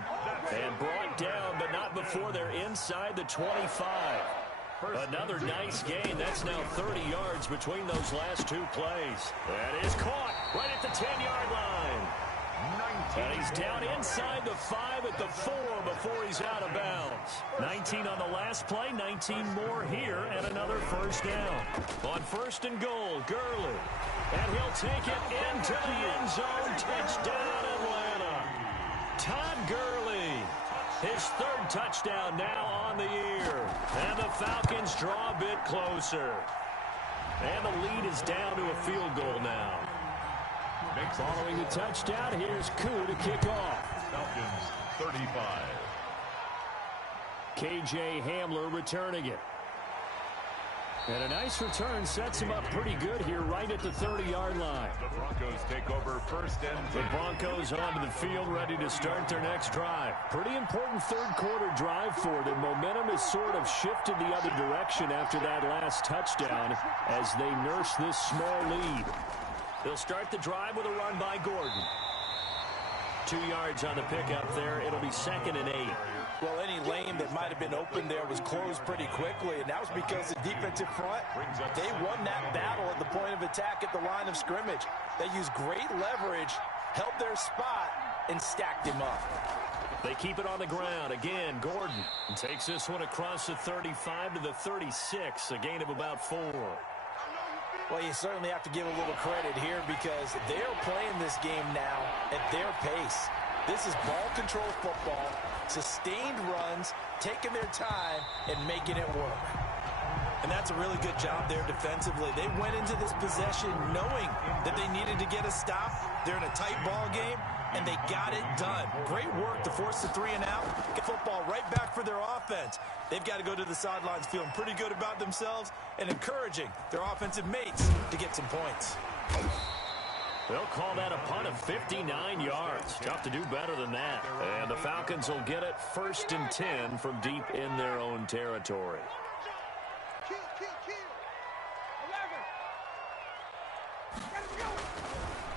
And brought down, but not before they're inside the 25. Another nice gain. That's now 30 yards between those last 2 plays. That is caught right at the 10-yard line. And he's down inside the 5 at the 4 before he's out of bounds. 19 on the last play, 19 more here, and another first down. On 1st and goal, Gurley. And he'll take it into the end zone. Touchdown, Atlanta. Todd Gurley. His 3rd touchdown now on the year. And the Falcons draw a bit closer. And the lead is down to a field goal now. Following the touchdown, here's Koo to kick off. Falcons 35. KJ Hamler returning it. And a nice return sets him up pretty good here right at the 30-yard line. The Broncos take over first and 10. The Broncos onto the field ready to start their next drive. Pretty important 3rd quarter drive for them. Momentum has sort of shifted the other direction after that last touchdown as they nurse this small lead. They'll start the drive with a run by Gordon. 2 yards on the pickup there. It'll be 2nd and 8. Well, any lane that might have been open there was closed pretty quickly, and that was because the defensive front, they won that battle at the point of attack at the line of scrimmage. They used great leverage, held their spot, and stacked him up. They keep it on the ground. Again, Gordon takes this one across the 35 to the 36, a gain of about 4. Well, you certainly have to give a little credit here because they're playing this game now at their pace. This is ball control football, sustained runs, taking their time, and making it work. And that's a really good job there defensively. They went into this possession knowing that they needed to get a stop. They're in a tight ball game, and they got it done. Great work to force the 3 and out. Get football right back for their offense. They've got to go to the sidelines feeling pretty good about themselves and encouraging their offensive mates to get some points. They'll call that a punt of 59 yards. Tough to do better than that. And the Falcons will get it 1st and 10 from deep in their own territory.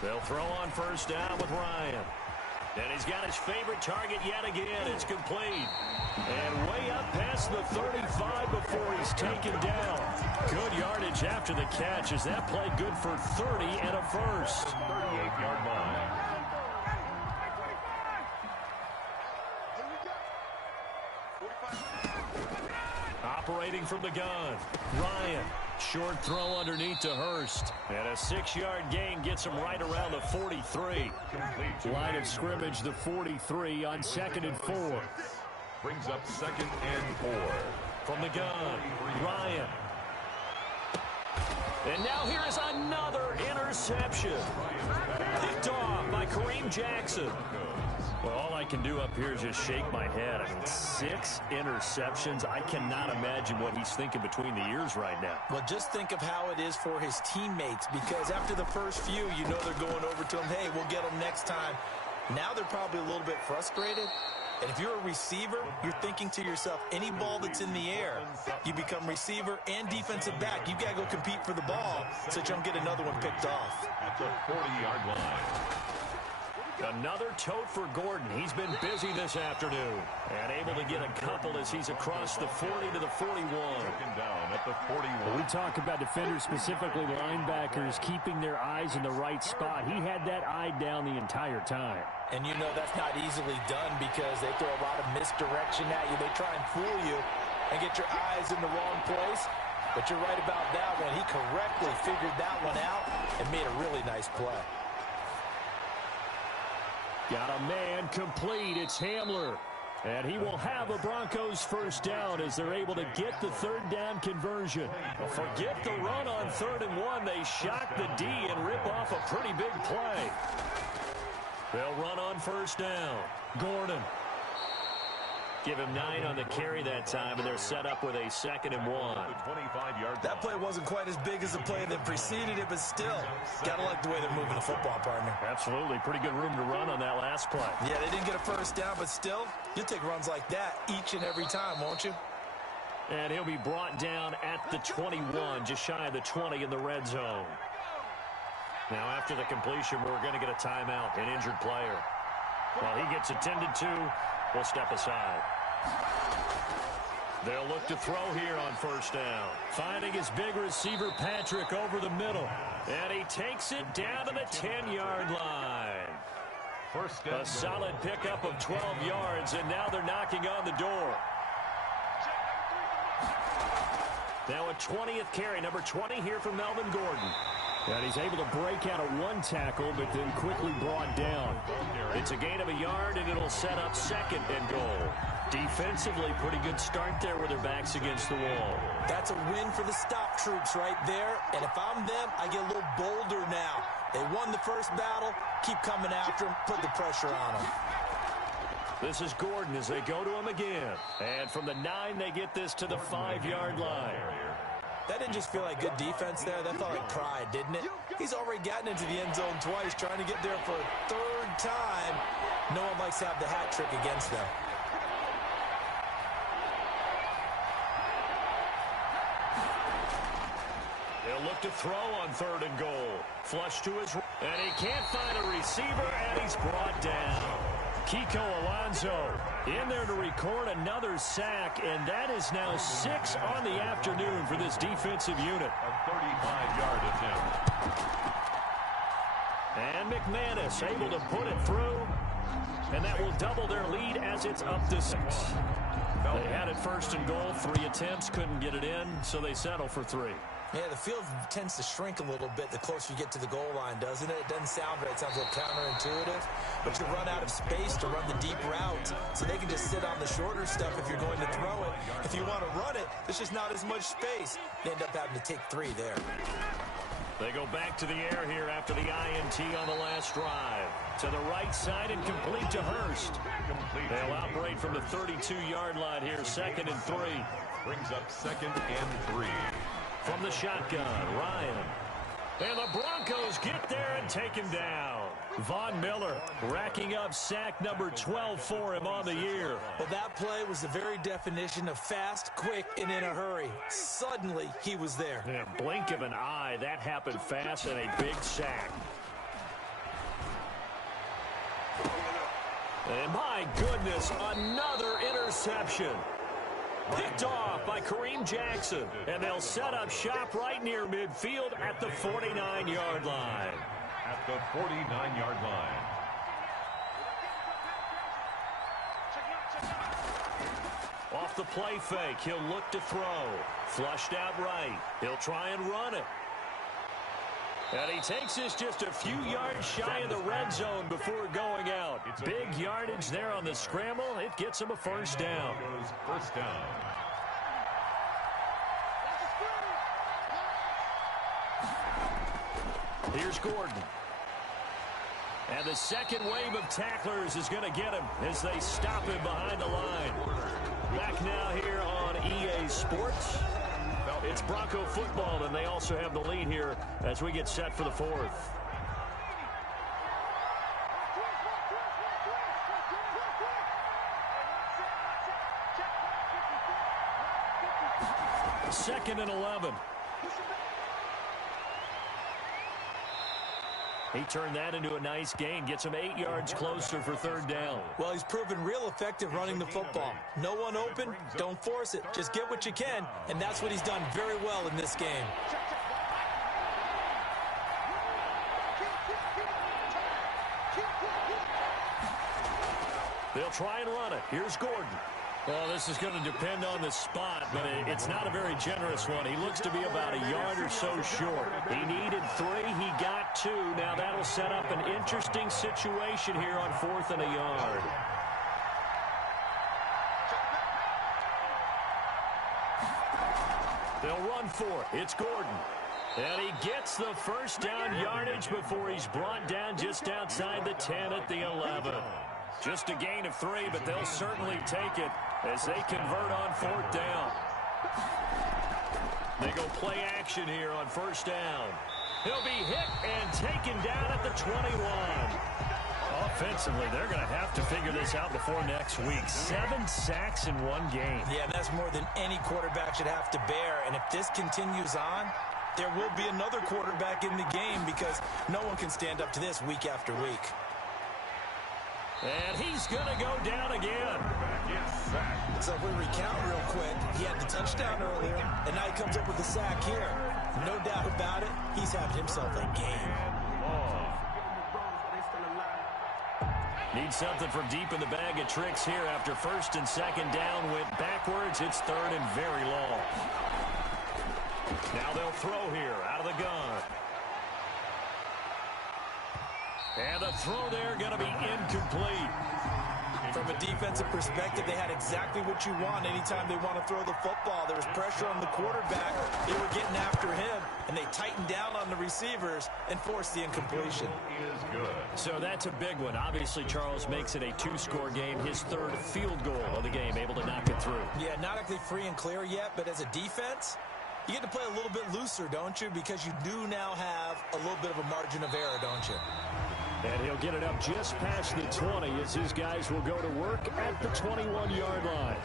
They'll throw on 1st down with Ryan. And he's got his favorite target yet again. It's complete. And way up past the 35 before he's taken down. Good yardage after the catch as that play good for 30 and a first. 38-yard line. Operating from the gun, Ryan. Short throw underneath to Hurst. And a 6-yard gain gets him right around the 43. Line of scrimmage, the 43 on 2nd and 4. Brings up 2nd and 4. From the gun, Ryan. And now here is another interception. Picked off by Kareem Jackson. Well, all I can do up here is just shake my head. I mean, 6 interceptions. I cannot imagine what he's thinking between the ears right now. Well, just think of how it is for his teammates, because after the first few, you know they're going over to him, hey, we'll get them next time. Now they're probably a little bit frustrated. And if you're a receiver, you're thinking to yourself, any ball that's in the air, you become receiver and defensive back. You've got to go compete for the ball so that you don't get another one picked off. At the 40-yard line. Another tote for Gordon. He's been busy this afternoon. And able to get a couple as he's across the 40 to the 41. Down at the 41. We talk about defenders, specifically linebackers, keeping their eyes in the right spot. He had that eye down the entire time. And you know that's not easily done because they throw a lot of misdirection at you. They try and fool you and get your eyes in the wrong place. But you're right about that one. He correctly figured that one out and made a really nice play. Got a man complete. It's Hamler. And he will have a Broncos 1st down as they're able to get the 3rd down conversion. Forget the run on 3rd and 1. They shock the D and rip off a pretty big play. They'll run on 1st down. Gordon. Give him 9 on the carry that time, and they're set up with a 2nd and 1. That play wasn't quite as big as the play that preceded it, but still, gotta like the way they're moving the football, partner. Absolutely. Pretty good room to run on that last play. Yeah, they didn't get a 1st down, but still, you'll take runs like that each and every time, won't you? And he'll be brought down at the 21, just shy of the 20 in the red zone. Now, after the completion, we're going to get a timeout, an injured player. While he gets attended to, we'll step aside. They'll look to throw here on 1st down. Finding his big receiver, Patrick, over the middle. And he takes it down to the 10-yard line. A solid pickup of 12 yards, and now they're knocking on the door. Now a 20th carry, number 20 here for Melvin Gordon. And he's able to break out of 1 tackle, but then quickly brought down. It's a gain of a yard, and it'll set up 2nd and goal. Defensively, pretty good start there with their backs against the wall. That's a win for the stop troops right there. And if I'm them, I get a little bolder now. They won the first battle. Keep coming after them. Put the pressure on them. This is Gordon as they go to him again. And from the 9, they get this to the 5-yard line. That didn't just feel like good defense there. That felt like pride, didn't it? He's already gotten into the end zone twice, trying to get there for a 3rd time. No one likes to have the hat trick against them. They'll look to throw on 3rd and goal. Flush to his right. And he can't find a receiver, and he's brought down. Kiko Alonso in there to record another sack, and that is now 6 on the afternoon for this defensive unit. A 35-yard attempt. And McManus able to put it through. And that will double their lead as it's up to 6. They had it first and goal, 3 attempts, couldn't get it in, so they settle for 3. Yeah, the field tends to shrink a little bit the closer you get to the goal line, doesn't it? It doesn't sound right. It sounds a little counterintuitive. But you run out of space to run the deep route, so they can just sit on the shorter stuff if you're going to throw it. If you want to run it, there's just not as much space. They end up having to take 3 there. They go back to the air here after the INT on the last drive. To the right side and complete to Hurst. They'll operate from the 32-yard line here, 2nd and 3. Brings up 2nd and 3. From the shotgun, Ryan. And the Broncos get there and take him down. Von Miller racking up sack number 12 for him on the year. Well, that play was the very definition of fast, quick, and in a hurry. Suddenly, he was there. Yeah, blink of an eye, that happened fast and a big sack. And my goodness, another interception. Picked off by Kareem Jackson. And they'll set up shop right near midfield at the 49-yard line. At the 49-yard line. Off the play fake, he'll look to throw. Flushed out right. He'll try and run it. And he takes this just a few yards shy of the red zone before going out. Big yardage there on the scramble. It gets him a first down. First down. Here's Gordon. And the second wave of tacklers is going to get him as they stop him behind the line. Back now here on EA Sports. It's Bronco football, and they also have the lead here as we get set for the 4th. Second and 11. He turned that into a nice gain, gets him 8 yards closer for 3rd down. Well, he's proven real effective running the football. No one open, don't force it. Just get what you can, and that's what he's done very well in this game. They'll try and run it. Here's Gordon. Well, this is going to depend on the spot, but it's not a very generous one. He looks to be about a yard or so short. He needed 3. He got 2. Now that'll set up an interesting situation here on 4th and a yard. They'll run for it. It's Gordon. And he gets the first down yardage before he's brought down just outside the 10 at the 11. Just a gain of 3, but they'll certainly take it as they convert on 4th down. They go play action here on 1st down. He'll be hit and taken down at the 21. Offensively, they're going to have to figure this out before next week. 7 sacks in 1 game. Yeah, that's more than any quarterback should have to bear. And if this continues on, there will be another quarterback in the game because no one can stand up to this week after week. And he's going to go down again. So if we recount real quick, he had the touchdown earlier, and now he comes up with the sack here. No doubt about it, he's having himself a game. Needs something from deep in the bag of tricks here after 1st and 2nd down. Went backwards. It's 3rd and very long. Now they'll throw here out of the gun. And the throw there going to be incomplete. From a defensive perspective, they had exactly what you want anytime they want to throw the football. There was pressure on the quarterback. They were getting after him, and they tightened down on the receivers and forced the incompletion. So that's a big one. Obviously, Charles makes it a 2-score game. His 3rd field goal of the game, able to knock it through. Yeah, not exactly free and clear yet, but as a defense, you get to play a little bit looser, don't you? Because you do now have a little bit of a margin of error, don't you? And he'll get it up just past the 20 as his guys will go to work at the 21-yard line.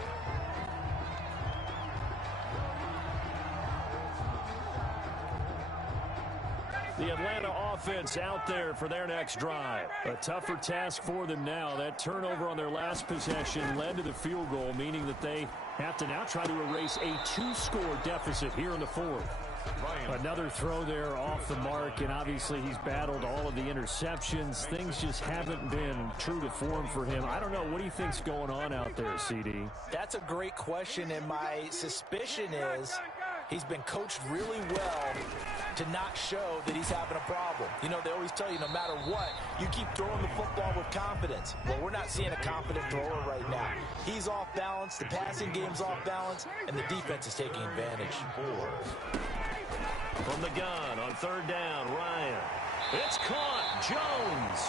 The Atlanta offense out there for their next drive. A tougher task for them now. That turnover on their last possession led to the field goal, meaning that they have to now try to erase a 2-score deficit here in the 4th. Another throw there off the mark, and obviously he's battled all of the interceptions. Things just haven't been true to form for him. I don't know. What do you think's going on out there, CD? That's a great question, and my suspicion is he's been coached really well to not show that he's having a problem. You know, they always tell you no matter what, you keep throwing the football with confidence. Well, we're not seeing a confident thrower right now. He's off balance, the passing game's off balance, and the defense is taking advantage. From the gun on third down, Ryan. It's caught. Jones.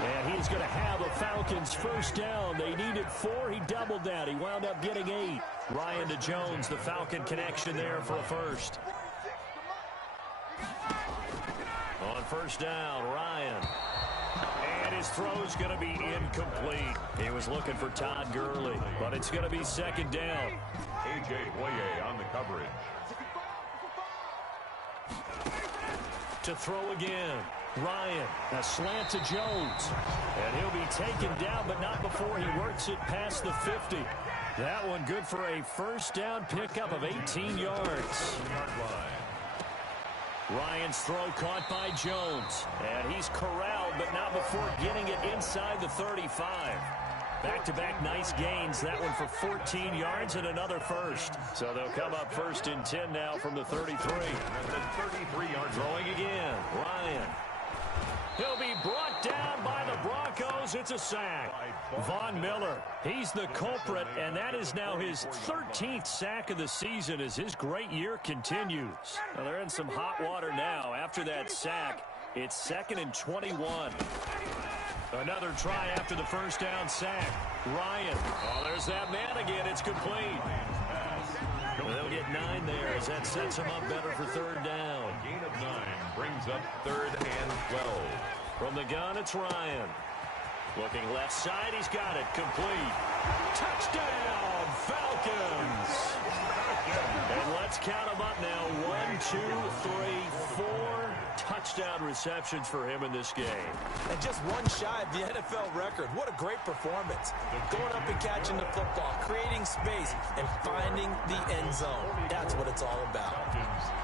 And he's going to have a Falcons first down. They needed 4. He doubled that. He wound up getting 8. Ryan to Jones, the Falcon connection there for a first. On first down, Ryan. And his throw's going to be incomplete. He was looking for Todd Gurley, but it's going to be second down. A.J. Boye on the coverage. To throw again. Ryan, a slant to Jones. And he'll be taken down, but not before he works it past the 50. That one good for a first down pickup of 18 yards. Ryan's throw caught by Jones. And he's corralled, but not before getting it inside the 35. Back-to-back nice gains. That one for 14 yards and another first. So they'll come up first and 10 now from the 33. The 33-yard throwing again. Ryan. He'll be brought down by the Broncos. It's a sack. Von Miller, he's the culprit, and that is now his 13th sack of the season as his great year continues. Well, they're in some hot water now. After that sack, it's 2nd and 21. Another try after the first down sack. Ryan. Oh, there's that man again. It's complete. They'll get 9 there as that sets him up better for third down. A gain of 9 brings up 3rd and 12. From the gun, it's Ryan. Looking left side, he's got it. Complete. Touchdown, Falcons. And let's count them up now. 1, 2, 3, 4 touchdown receptions for him in this game. And just one shy of the NFL record. What a great performance. Going up and catching the football, creating space, and finding the end zone. That's what it's all about.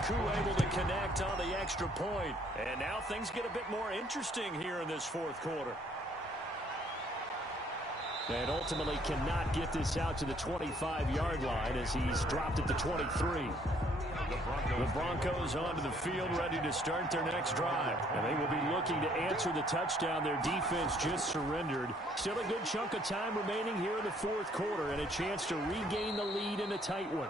Koo able to connect on the extra point. And now things get a bit more interesting here in this fourth quarter. And ultimately cannot get this out to the 25-yard line as he's dropped at the 23. The Broncos onto the field ready to start their next drive. And they will be looking to answer the touchdown their defense just surrendered. Still a good chunk of time remaining here in the fourth quarter and a chance to regain the lead in a tight one.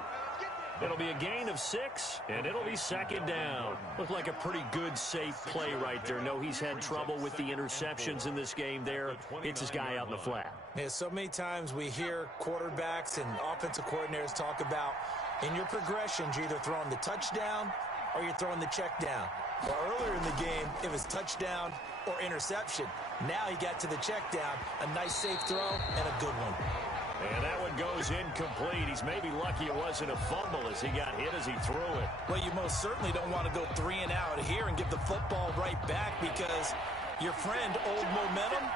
It'll be a gain of 6, and it'll be second down. Looked like a pretty good, safe play right there. No, he's had trouble with the interceptions in this game there. Hits his guy out in the flat. Yeah, so many times we hear quarterbacks and offensive coordinators talk about in your progressions, you're either throwing the touchdown or you're throwing the check down. Well, earlier in the game, it was touchdown or interception. Now he got to the check down, a nice safe throw, and a good one. And that one goes incomplete. He's maybe lucky it wasn't a fumble as he got hit as he threw it. Well, you most certainly don't want to go 3 and out here and give the football right back because your friend, Old Momentum,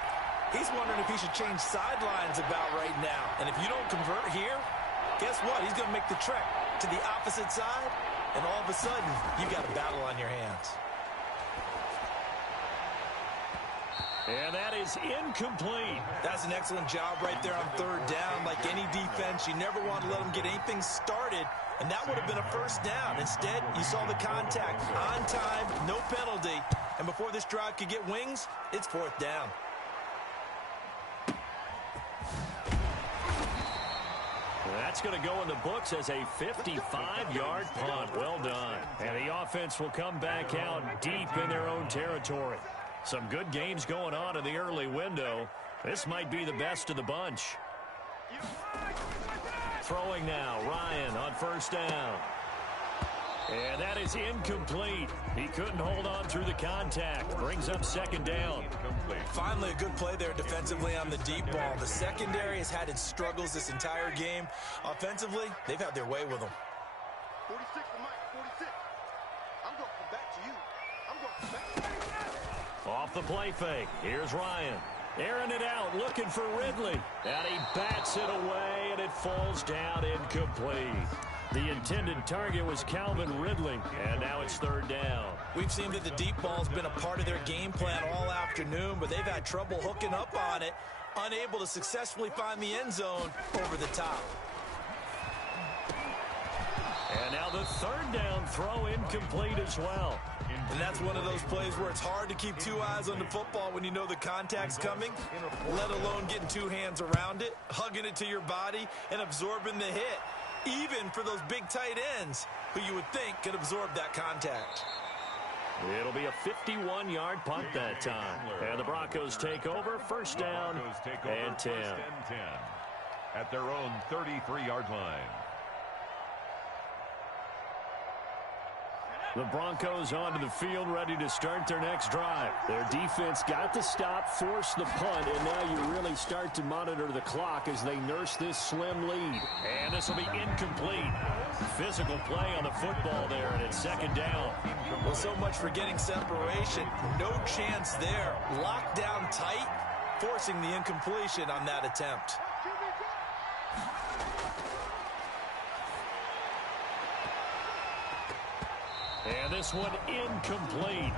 he's wondering if he should change sidelines about right now. And if you don't convert here, guess what? He's going to make the trek to the opposite side, and all of a sudden, you've got a battle on your hands. And that is incomplete. That's an excellent job right there on third down. Like any defense, you never want to let them get anything started, and that would have been a first down. Instead, you saw the contact on time, no penalty, and before this drive could get wings, it's fourth down. That's going to go in the books as a 55-yard punt. Well done. And the offense will come back out deep in their own territory. Some good games going on in the early window. This might be the best of the bunch. Throwing now, Ryan on first down. And that is incomplete. He couldn't hold on through the contact. Brings up second down. Finally, a good play there defensively on the deep ball. The secondary has had its struggles this entire game. Offensively, they've had their way with them. 46 to Mike, 46. I'm going to come back to you. I'm going to come back to you. Off the play fake. Here's Ryan. Airing it out, looking for Ridley. And he bats it away, and it falls down incomplete. The intended target was Calvin Ridley, and now it's third down. We've seen that the deep ball's been a part of their game plan all afternoon, but they've had trouble hooking up on it, unable to successfully find the end zone over the top. And now the third down throw incomplete as well. And that's one of those plays where it's hard to keep two eyes on the football when you know the contact's coming, let alone getting two hands around it, hugging it to your body, and absorbing the hit, even for those big tight ends who you would think could absorb that contact. It'll be a 51-yard punt that time. And the Broncos take over, first down and 10. At their own 33-yard line. The Broncos onto the field, ready to start their next drive. Their defense got the stop, forced the punt, and now you really start to monitor the clock as they nurse this slim lead. And this will be incomplete. Physical play on the football there, and it's second down. Well, so much for getting separation. No chance there. Locked down tight, forcing the incompletion on that attempt. And this one incomplete.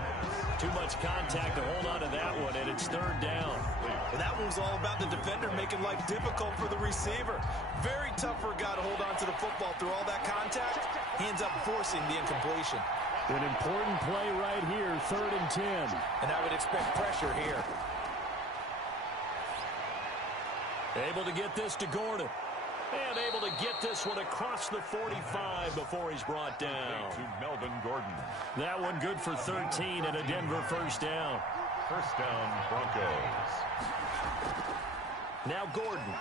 Too much contact to hold on to that one, and it's third down. Well, that one was all about the defender making life difficult for the receiver. Very tough for a guy to hold on to the football through all that contact. Hands up, forcing the incompletion. An important play right here, third and 10. And I would expect pressure here. Able to get this to Gordon. And able to get this one across the 45 before he's brought down. To Melvin Gordon. That one good for 13 and a Denver first down. First down, Broncos. Now Gordon.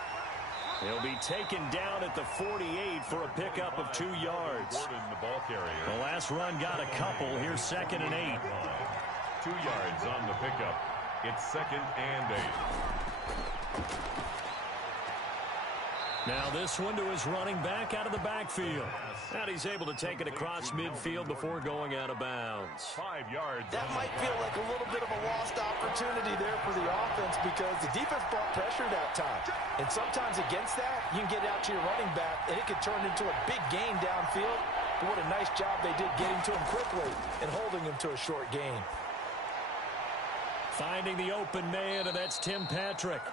He'll be taken down at the 48 for a pickup of 2 yards. Gordon, the ball carrier. The last run got a couple. Here's second and 8. 2 yards on the pickup. It's second and 8. Now this one to his running back out of the backfield. And he's able to take it across midfield before going out of bounds. 5 yards. That might feel like a little bit of a lost opportunity there for the offense because the defense brought pressure that time. And sometimes against that, you can get out to your running back, and it could turn into a big gain downfield. But what a nice job they did getting to him quickly and holding him to a short gain. Finding the open man, and that's Tim Patrick.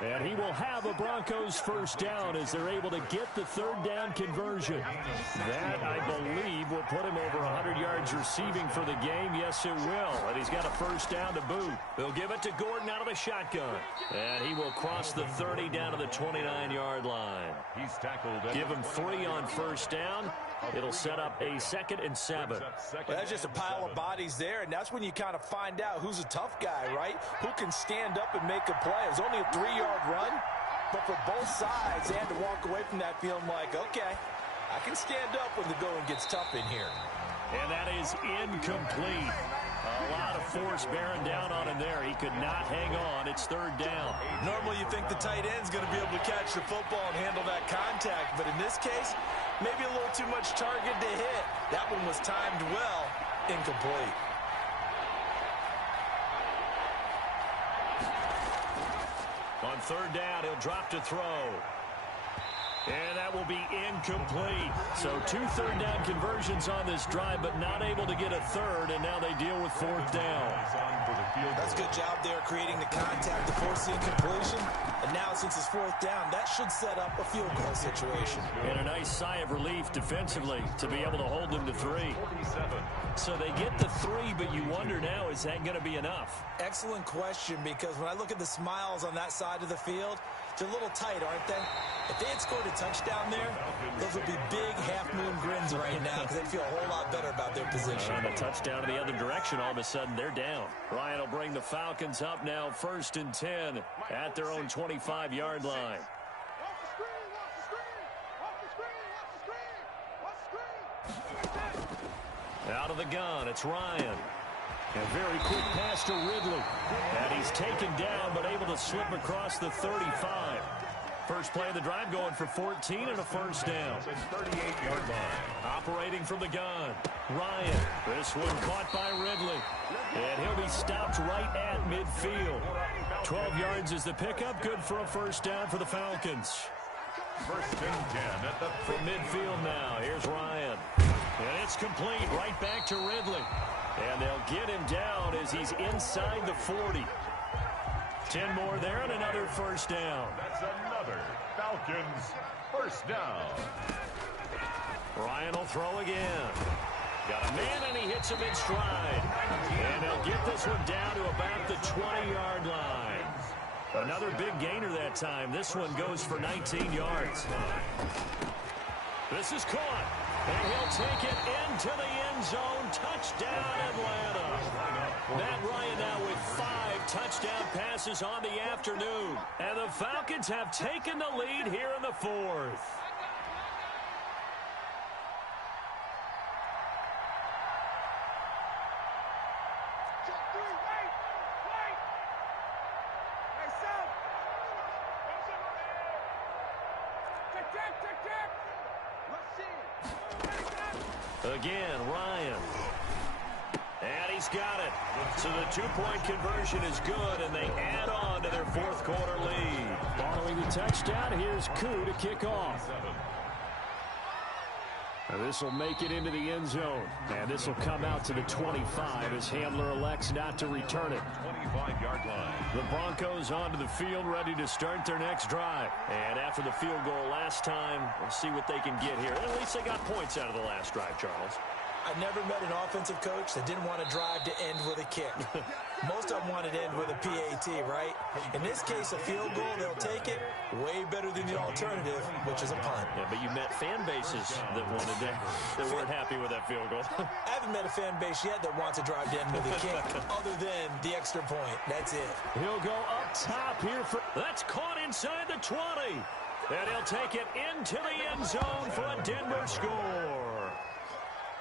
And he will have a Broncos first down as they're able to get the third down conversion. That, I believe, will put him over 100 yards receiving for the game. Yes, it will. And he's got a first down to boot. They'll give it to Gordon out of the shotgun. And he will cross the 30 down to the 29-yard line. He's tackled. Give him 3 on first down. It'll set up a 2nd and 7. Well, that's just a pile of bodies there, and that's when you kind of find out who's a tough guy, right? Who can stand up and make a play. It was only a 3-yard run, but for both sides, they had to walk away from that feeling like, okay, I can stand up when the going gets tough in here. And that is incomplete. A lot of force bearing down on him there. He could not hang on. It's third down. Normally you think the tight end's going to be able to catch the football and handle that contact, but in this case, maybe a little too much target to hit. That one was timed well, incomplete. On third down, he'll drop to throw. And that will be incomplete. So 2 third down conversions on this drive, but not able to get a third, and now they deal with fourth down. That's a good job there creating the contact to force the incompletion. And now since it's fourth down, that should set up a field goal situation. And a nice sigh of relief defensively to be able to hold them to 3. So they get the 3, but you wonder now, is that going to be enough? Excellent question, because when I look at the smiles on that side of the field, they're a little tight, aren't they? If they had scored a touchdown there, those would be big half-moon grins right now because they'd feel a whole lot better about their position. And a touchdown to the other direction, all of a sudden they're down. Ryan will bring the Falcons up now, 1st and 10 at their own 25-yard line. Out of the gun, it's Ryan. A very quick pass to Ridley. And he's taken down, but able to slip across the 35. First play of the drive going for 14 and a first down. 38-yard line. Operating from the gun. Ryan. This one caught by Ridley. And he'll be stopped right at midfield. 12 yards is the pickup. Good for a first down for the Falcons. First and 10 at the from midfield now. Here's Ryan. And it's complete right back to Ridley. And they'll get him down as he's inside the 40. 10 more there and another first down. That's another Falcons first down. Ryan will throw again. Got a man and he hits him in stride. And they'll get this one down to about the 20-yard line. Another big gainer that time. This one goes for 19 yards. This is caught. And he'll take it into the end zone. Touchdown, Atlanta. Matt Ryan now with 5 touchdown passes on the afternoon. And the Falcons have taken the lead here in the 4th. Again, Ryan. And he's got it. So the 2-point conversion is good, and they add on to their 4th quarter lead. Following the touchdown, here's Koo to kick off. This will make it into the end zone. And this will come out to the 25 as Hamler elects not to return it. 25-yard line. The Broncos onto the field, ready to start their next drive. And after the field goal last time, we'll see what they can get here. At least they got points out of the last drive, Charles. I never met an offensive coach that didn't want to drive to end with a kick. Most of them wanted to end with a PAT, right? In this case, a field goal, they'll take it. Way better than the alternative, which is a punt. Yeah, but you met fan bases that weren't happy with that field goal. I haven't met a fan base yet that wants to drive to end with a kick, other than the extra point. That's it. He'll go up top here. That's caught inside the 20. And he'll take it into the end zone for a Denver score.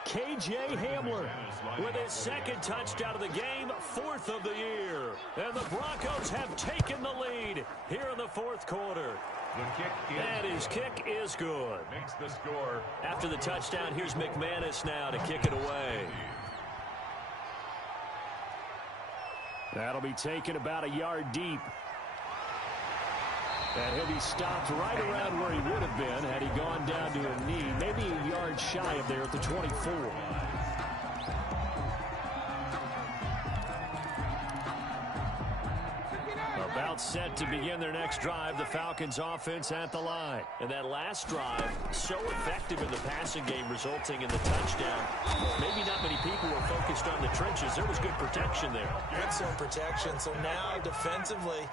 K.J. Hamler with his 2nd touchdown of the game, 4th of the year. And the Broncos have taken the lead here in the 4th quarter. The kick is and his kick is good. Makes the score. After the touchdown, here's McManus now to kick it away. That'll be taken about a yard deep. And he'll be stopped right around where he would have been had he gone down to a knee, maybe a yard shy of there at the 24. About set to begin their next drive, the Falcons offense at the line. And that last drive, so effective in the passing game, resulting in the touchdown. Maybe not many people were focused on the trenches. There was good protection there. Good zone protection. So now defensively,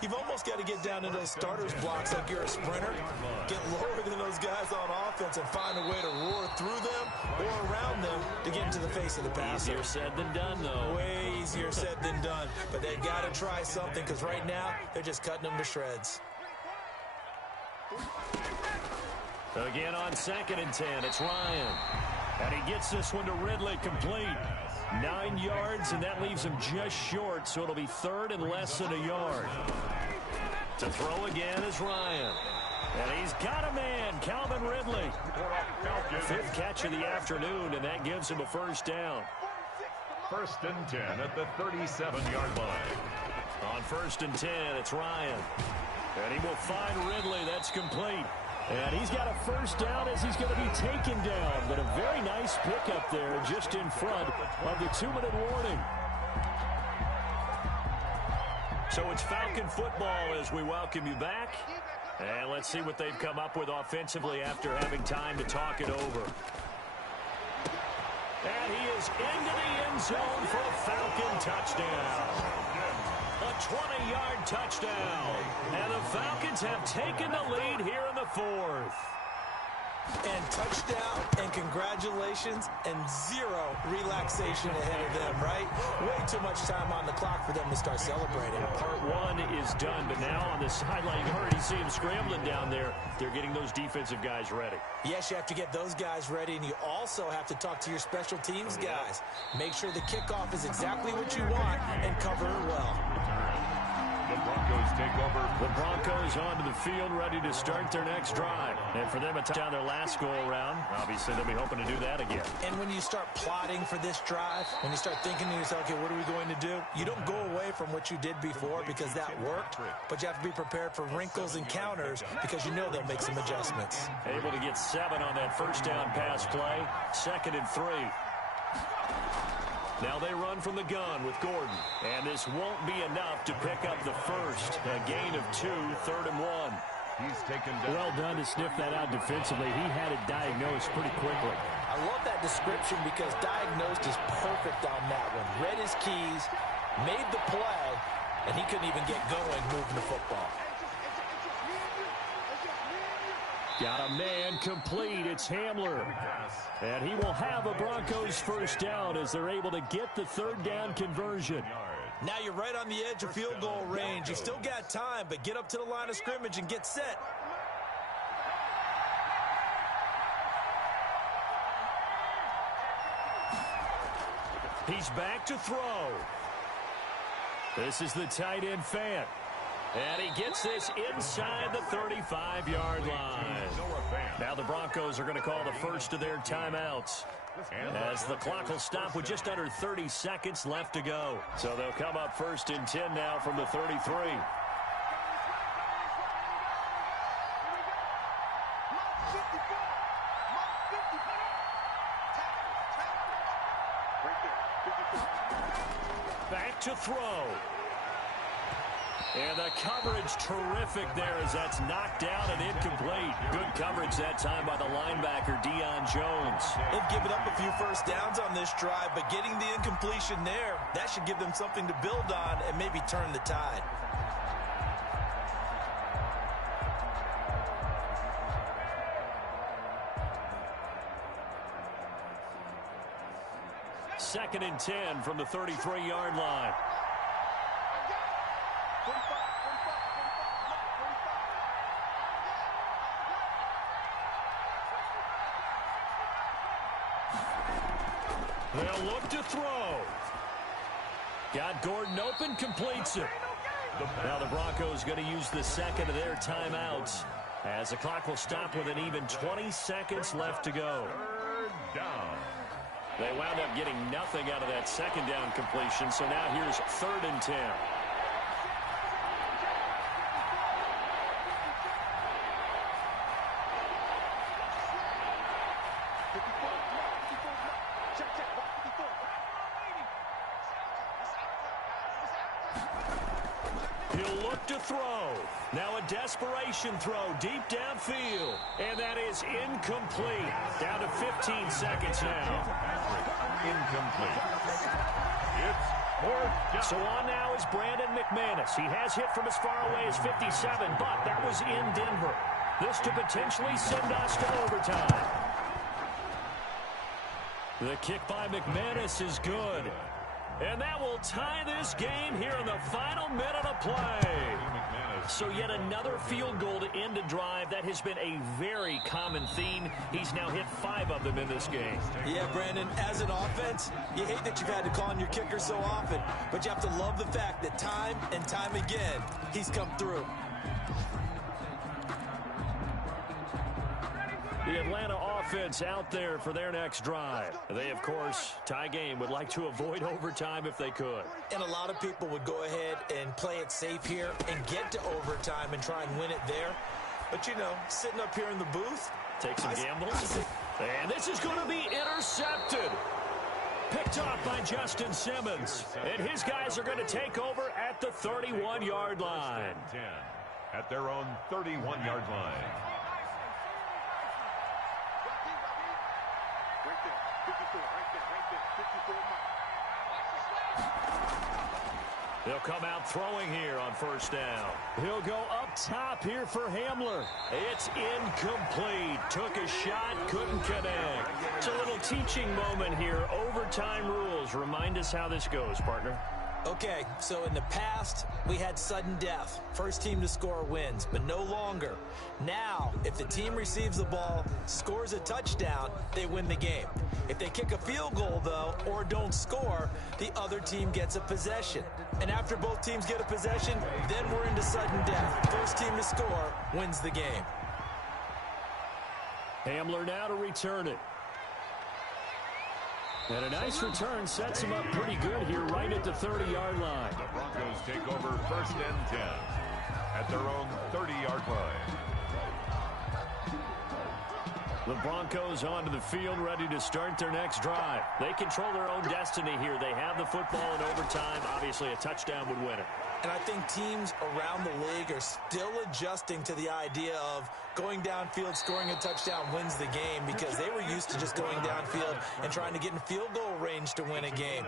you've almost got to get down to those starters blocks like you're a sprinter. Get lower than those guys on offense and find a way to roar through them or around them to get into the face of the passer. Easier said than done, though. Way easier said than done. But they've got to try something because right now they're just cutting them to shreds. Again on 2nd and 10, it's Ryan. And he gets this one to Ridley complete. 9 yards, and that leaves him just short, so it'll be 3rd and less than a yard. To throw again is Ryan. And he's got a man, Calvin Ridley. 5th catch of the afternoon, and that gives him a first down. First and 10 at the 37-yard line. On 1st and 10, it's Ryan. And he will find Ridley. That's complete. And he's got a first down as he's going to be taken down. But a very nice pickup there just in front of the 2-minute warning. So it's Falcon football as we welcome you back. And let's see what they've come up with offensively after having time to talk it over. And he is into the end zone for a Falcon touchdown. A 20-yard touchdown. And the Falcons have taken the lead here in the 4th. And touchdown, and congratulations, and 0 relaxation ahead of them, right? Way too much time on the clock for them to start celebrating. Part 1 is done, but now on the sideline, you already see him scrambling down there. They're getting those defensive guys ready. Yes, you have to get those guys ready, and you also have to talk to your special teams guys. Make sure the kickoff is exactly what you want and cover it well. The Broncos take over. The Broncos onto the field, ready to start their next drive. And for them, it's down their last go-around. Obviously, they'll be hoping to do that again. And when you start plotting for this drive, when you start thinking to yourself, okay, what are we going to do? You don't go away from what you did before because that worked, but you have to be prepared for wrinkles and counters because you know they'll make some adjustments. Able to get 7 on that first down pass play. 2nd and 3. Now they run from the gun with Gordon. And this won't be enough to pick up the first. A gain of 2, 3rd and 1. He's taken down. Well done to sniff that out defensively. He had it diagnosed pretty quickly. I love that description because diagnosed is perfect on that one. Read his keys, made the play, and he couldn't even get going moving the football. Got a man complete. It's Hamler. And he will have a Broncos first down as they're able to get the 3rd down conversion. Now you're right on the edge of field goal range. You still got time, but get up to the line of scrimmage and get set. He's back to throw. This is the tight end fan. And he gets this inside the 35-yard line. Now the Broncos are going to call the first of their timeouts, as the clock will stop with just under 30 seconds left to go. So they'll come up 1st and 10 now from the 33. Back to throw. And the coverage terrific there as that's knocked down and incomplete. Good coverage that time by the linebacker, Deion Jones. They've given up a few first downs on this drive, but getting the incompletion there, that should give them something to build on and maybe turn the tide. Second and 10 from the 33-yard line. They'll look to throw. Got Gordon open, completes it. Now the Broncos going to use the 2nd of their timeouts as the clock will stop with an even 20 seconds left to go. 3rd down. They wound up getting nothing out of that 2nd down completion, so now here's 3rd and 10. He'll look to throw. Now a desperation throw deep downfield. And that is incomplete. Down to 15 seconds now. Incomplete. It's 4th down. So on now is Brandon McManus. He has hit from as far away as 57, but that was in Denver. This to potentially send us to overtime. The kick by McManus is good. And that will tie this game here in the final minute of play. So yet another field goal to end a drive. That has been a very common theme. He's now hit 5 of them in this game. Yeah, Brandon, as an offense, you hate that you've had to call on your kicker so often, but you have to love the fact that time and time again, he's come through. The Atlanta offense out there for their next drive. They, of course, tie game, would like to avoid overtime if they could. And a lot of people would go ahead and play it safe here and get to overtime and try and win it there. But, you know, sitting up here in the booth, take some gambles. And this is going to be intercepted. Picked off by Justin Simmons. And his guys are going to take over at the 31-yard line. 10 at their own 31-yard line. They'll come out throwing here on 1st down. He'll go up top here for Hamler. It's incomplete. Took a shot, couldn't connect. It's a little teaching moment here. Overtime rules. Remind us how this goes, partner. Okay, so in the past, we had sudden death. First team to score wins, but no longer. Now, if the team receives the ball, scores a touchdown, they win the game. If they kick a field goal, though, or don't score, the other team gets a possession. And after both teams get a possession, then we're into sudden death. First team to score wins the game. Hamler now to return it. And a nice return sets him up pretty good here right at the 30-yard line. The Broncos take over first and 10 at their own 30-yard line. The Broncos onto the field ready to start their next drive. They control their own destiny here. They have the football in overtime. Obviously, a touchdown would win it. And I think teams around the league are still adjusting to the idea of going downfield, scoring a touchdown wins the game, because they were used to just going downfield and trying to get in field goal range to win a game.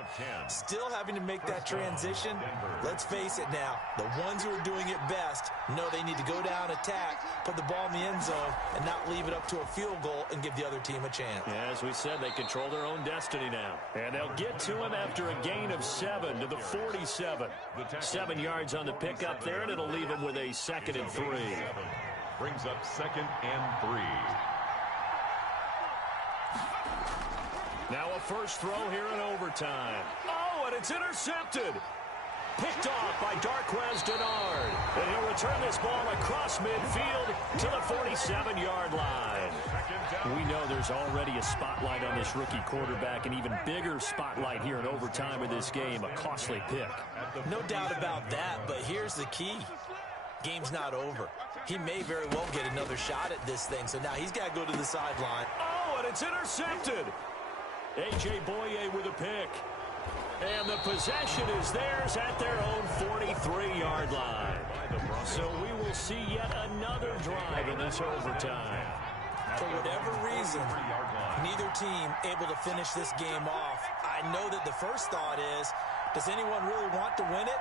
Still having to make that transition. Let's face it now, the ones who are doing it best know they need to go down, attack, put the ball in the end zone, and not leave it up to a field goal and give the other team a chance. Yeah, as we said, they control their own destiny now. And they'll get to him after a gain of 7 to the 47. 7 yards on the pickup there, and it'll leave him with a 2nd and 3. Brings up 2nd and 3. Now a first throw here in overtime. Oh, and it's intercepted. Picked off by Darquez Denard. And he'll return this ball across midfield to the 47-yard line. We know there's already a spotlight on this rookie quarterback, an even bigger spotlight here in overtime of this game, a costly pick. No doubt about that, but here's the key. Game's not over. He may very well get another shot at this thing, so now he's got to go to the sideline. Oh, and it's intercepted. A.J. Boye with a pick. And the possession is theirs at their own 43-yard line. So we will see yet another drive in this overtime. For whatever reason, neither team able to finish this game off. I know that the first thought is, does anyone really want to win it?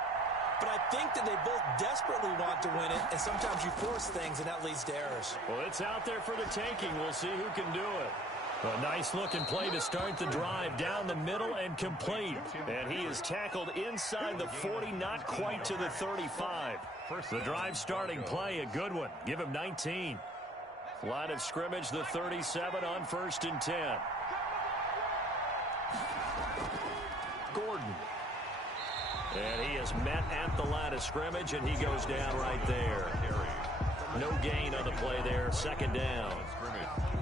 But I think that they both desperately want to win it, and sometimes you force things, and that leads to errors. Well, it's out there for the taking. We'll see who can do it. A nice-looking play to start the drive down the middle and complete. And he is tackled inside the 40, not quite to the 35. The drive starting play, a good one. Give him 19. Line of scrimmage, the 37 on 1st and 10. Gordon. And he is met at the line of scrimmage, and he goes down right there. No gain on the play there, 2nd down.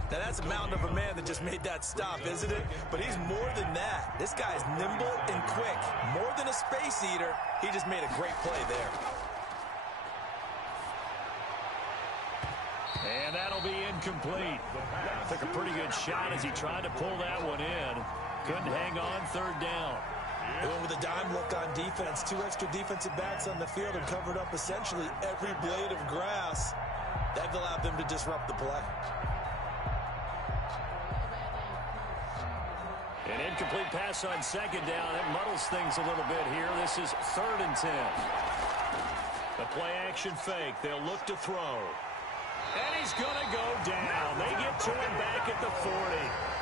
Now, that's a mountain of a man that just made that stop, isn't it? But he's more than that. This guy's nimble and quick. More than a space eater, he just made a great play there. And that'll be incomplete. Took a pretty good shot as he tried to pull that one in. Couldn't hang on, 3rd down. They went with a dime look on defense. 2 extra defensive backs on the field and covered up essentially every blade of grass. That allowed them to disrupt the play. An incomplete pass on 2nd down. It muddles things a little bit here. This is 3rd and 10. The play action fake. They'll look to throw. And he's going to go down. They get to him back at the 40.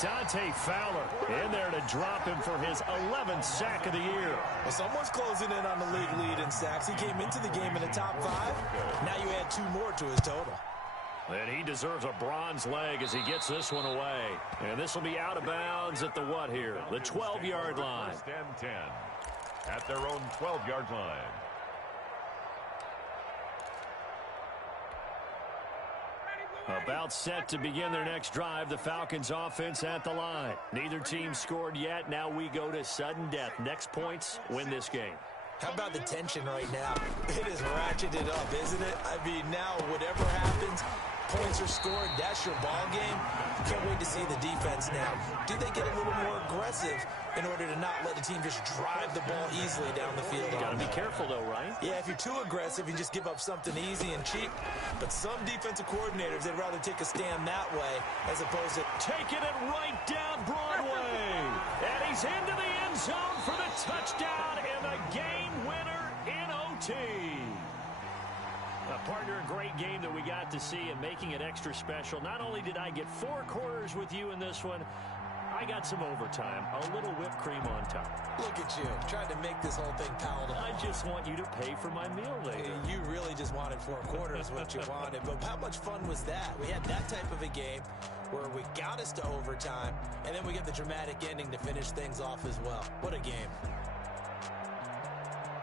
Dante Fowler in there to drop him for his 11th sack of the year. Well, someone's closing in on the league lead in sacks. He came into the game in the top 5. Now you add 2 more to his total. And he deserves a bronze leg as he gets this one away. And this will be out of bounds at the what here? The 12-yard line. 1st and 10 at their own 12-yard line. About set to begin their next drive. The Falcons offense at the line. Neither team scored yet. Now we go to sudden death. Next points win this game. How about the tension right now? It is ratcheted up, isn't it? I mean, now whatever happens, points are scored, that's your ball game. Can't wait to see the defense now. Do they get a little more aggressive in order to not let the team just drive the ball easily down the field? You got to be careful, though, right? Yeah, if you're too aggressive, you just give up something easy and cheap. But some defensive coordinators, they'd rather take a stand that way as opposed to taking it right down Broadway. And he's into the end zone for the touchdown and the game winner in OT. Partner, a great game that we got to see and making it extra special. Not only did I get 4 quarters with you in this one, I got some overtime, a little whipped cream on top. Look at you, trying to make this whole thing palatable. I just want you to pay for my meal later. You really just wanted 4 quarters, what you wanted. But how much fun was that? We had that type of a game where we got us to overtime, and then we get the dramatic ending to finish things off as well. What a game.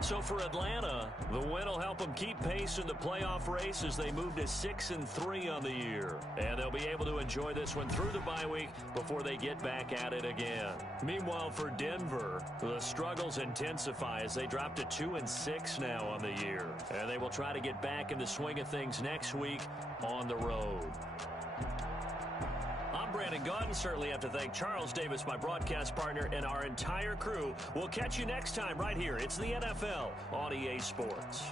So for Atlanta, the win will help them keep pace in the playoff race as they move to 6-3 on the year. And they'll be able to enjoy this one through the bye week before they get back at it again. Meanwhile, for Denver, the struggles intensify as they drop to 2-6 now on the year. And they will try to get back in the swing of things next week on the road. Brandon Gaudin. Certainly have to thank Charles Davis, my broadcast partner, and our entire crew. We'll catch you next time right here. It's the NFL on EA Sports.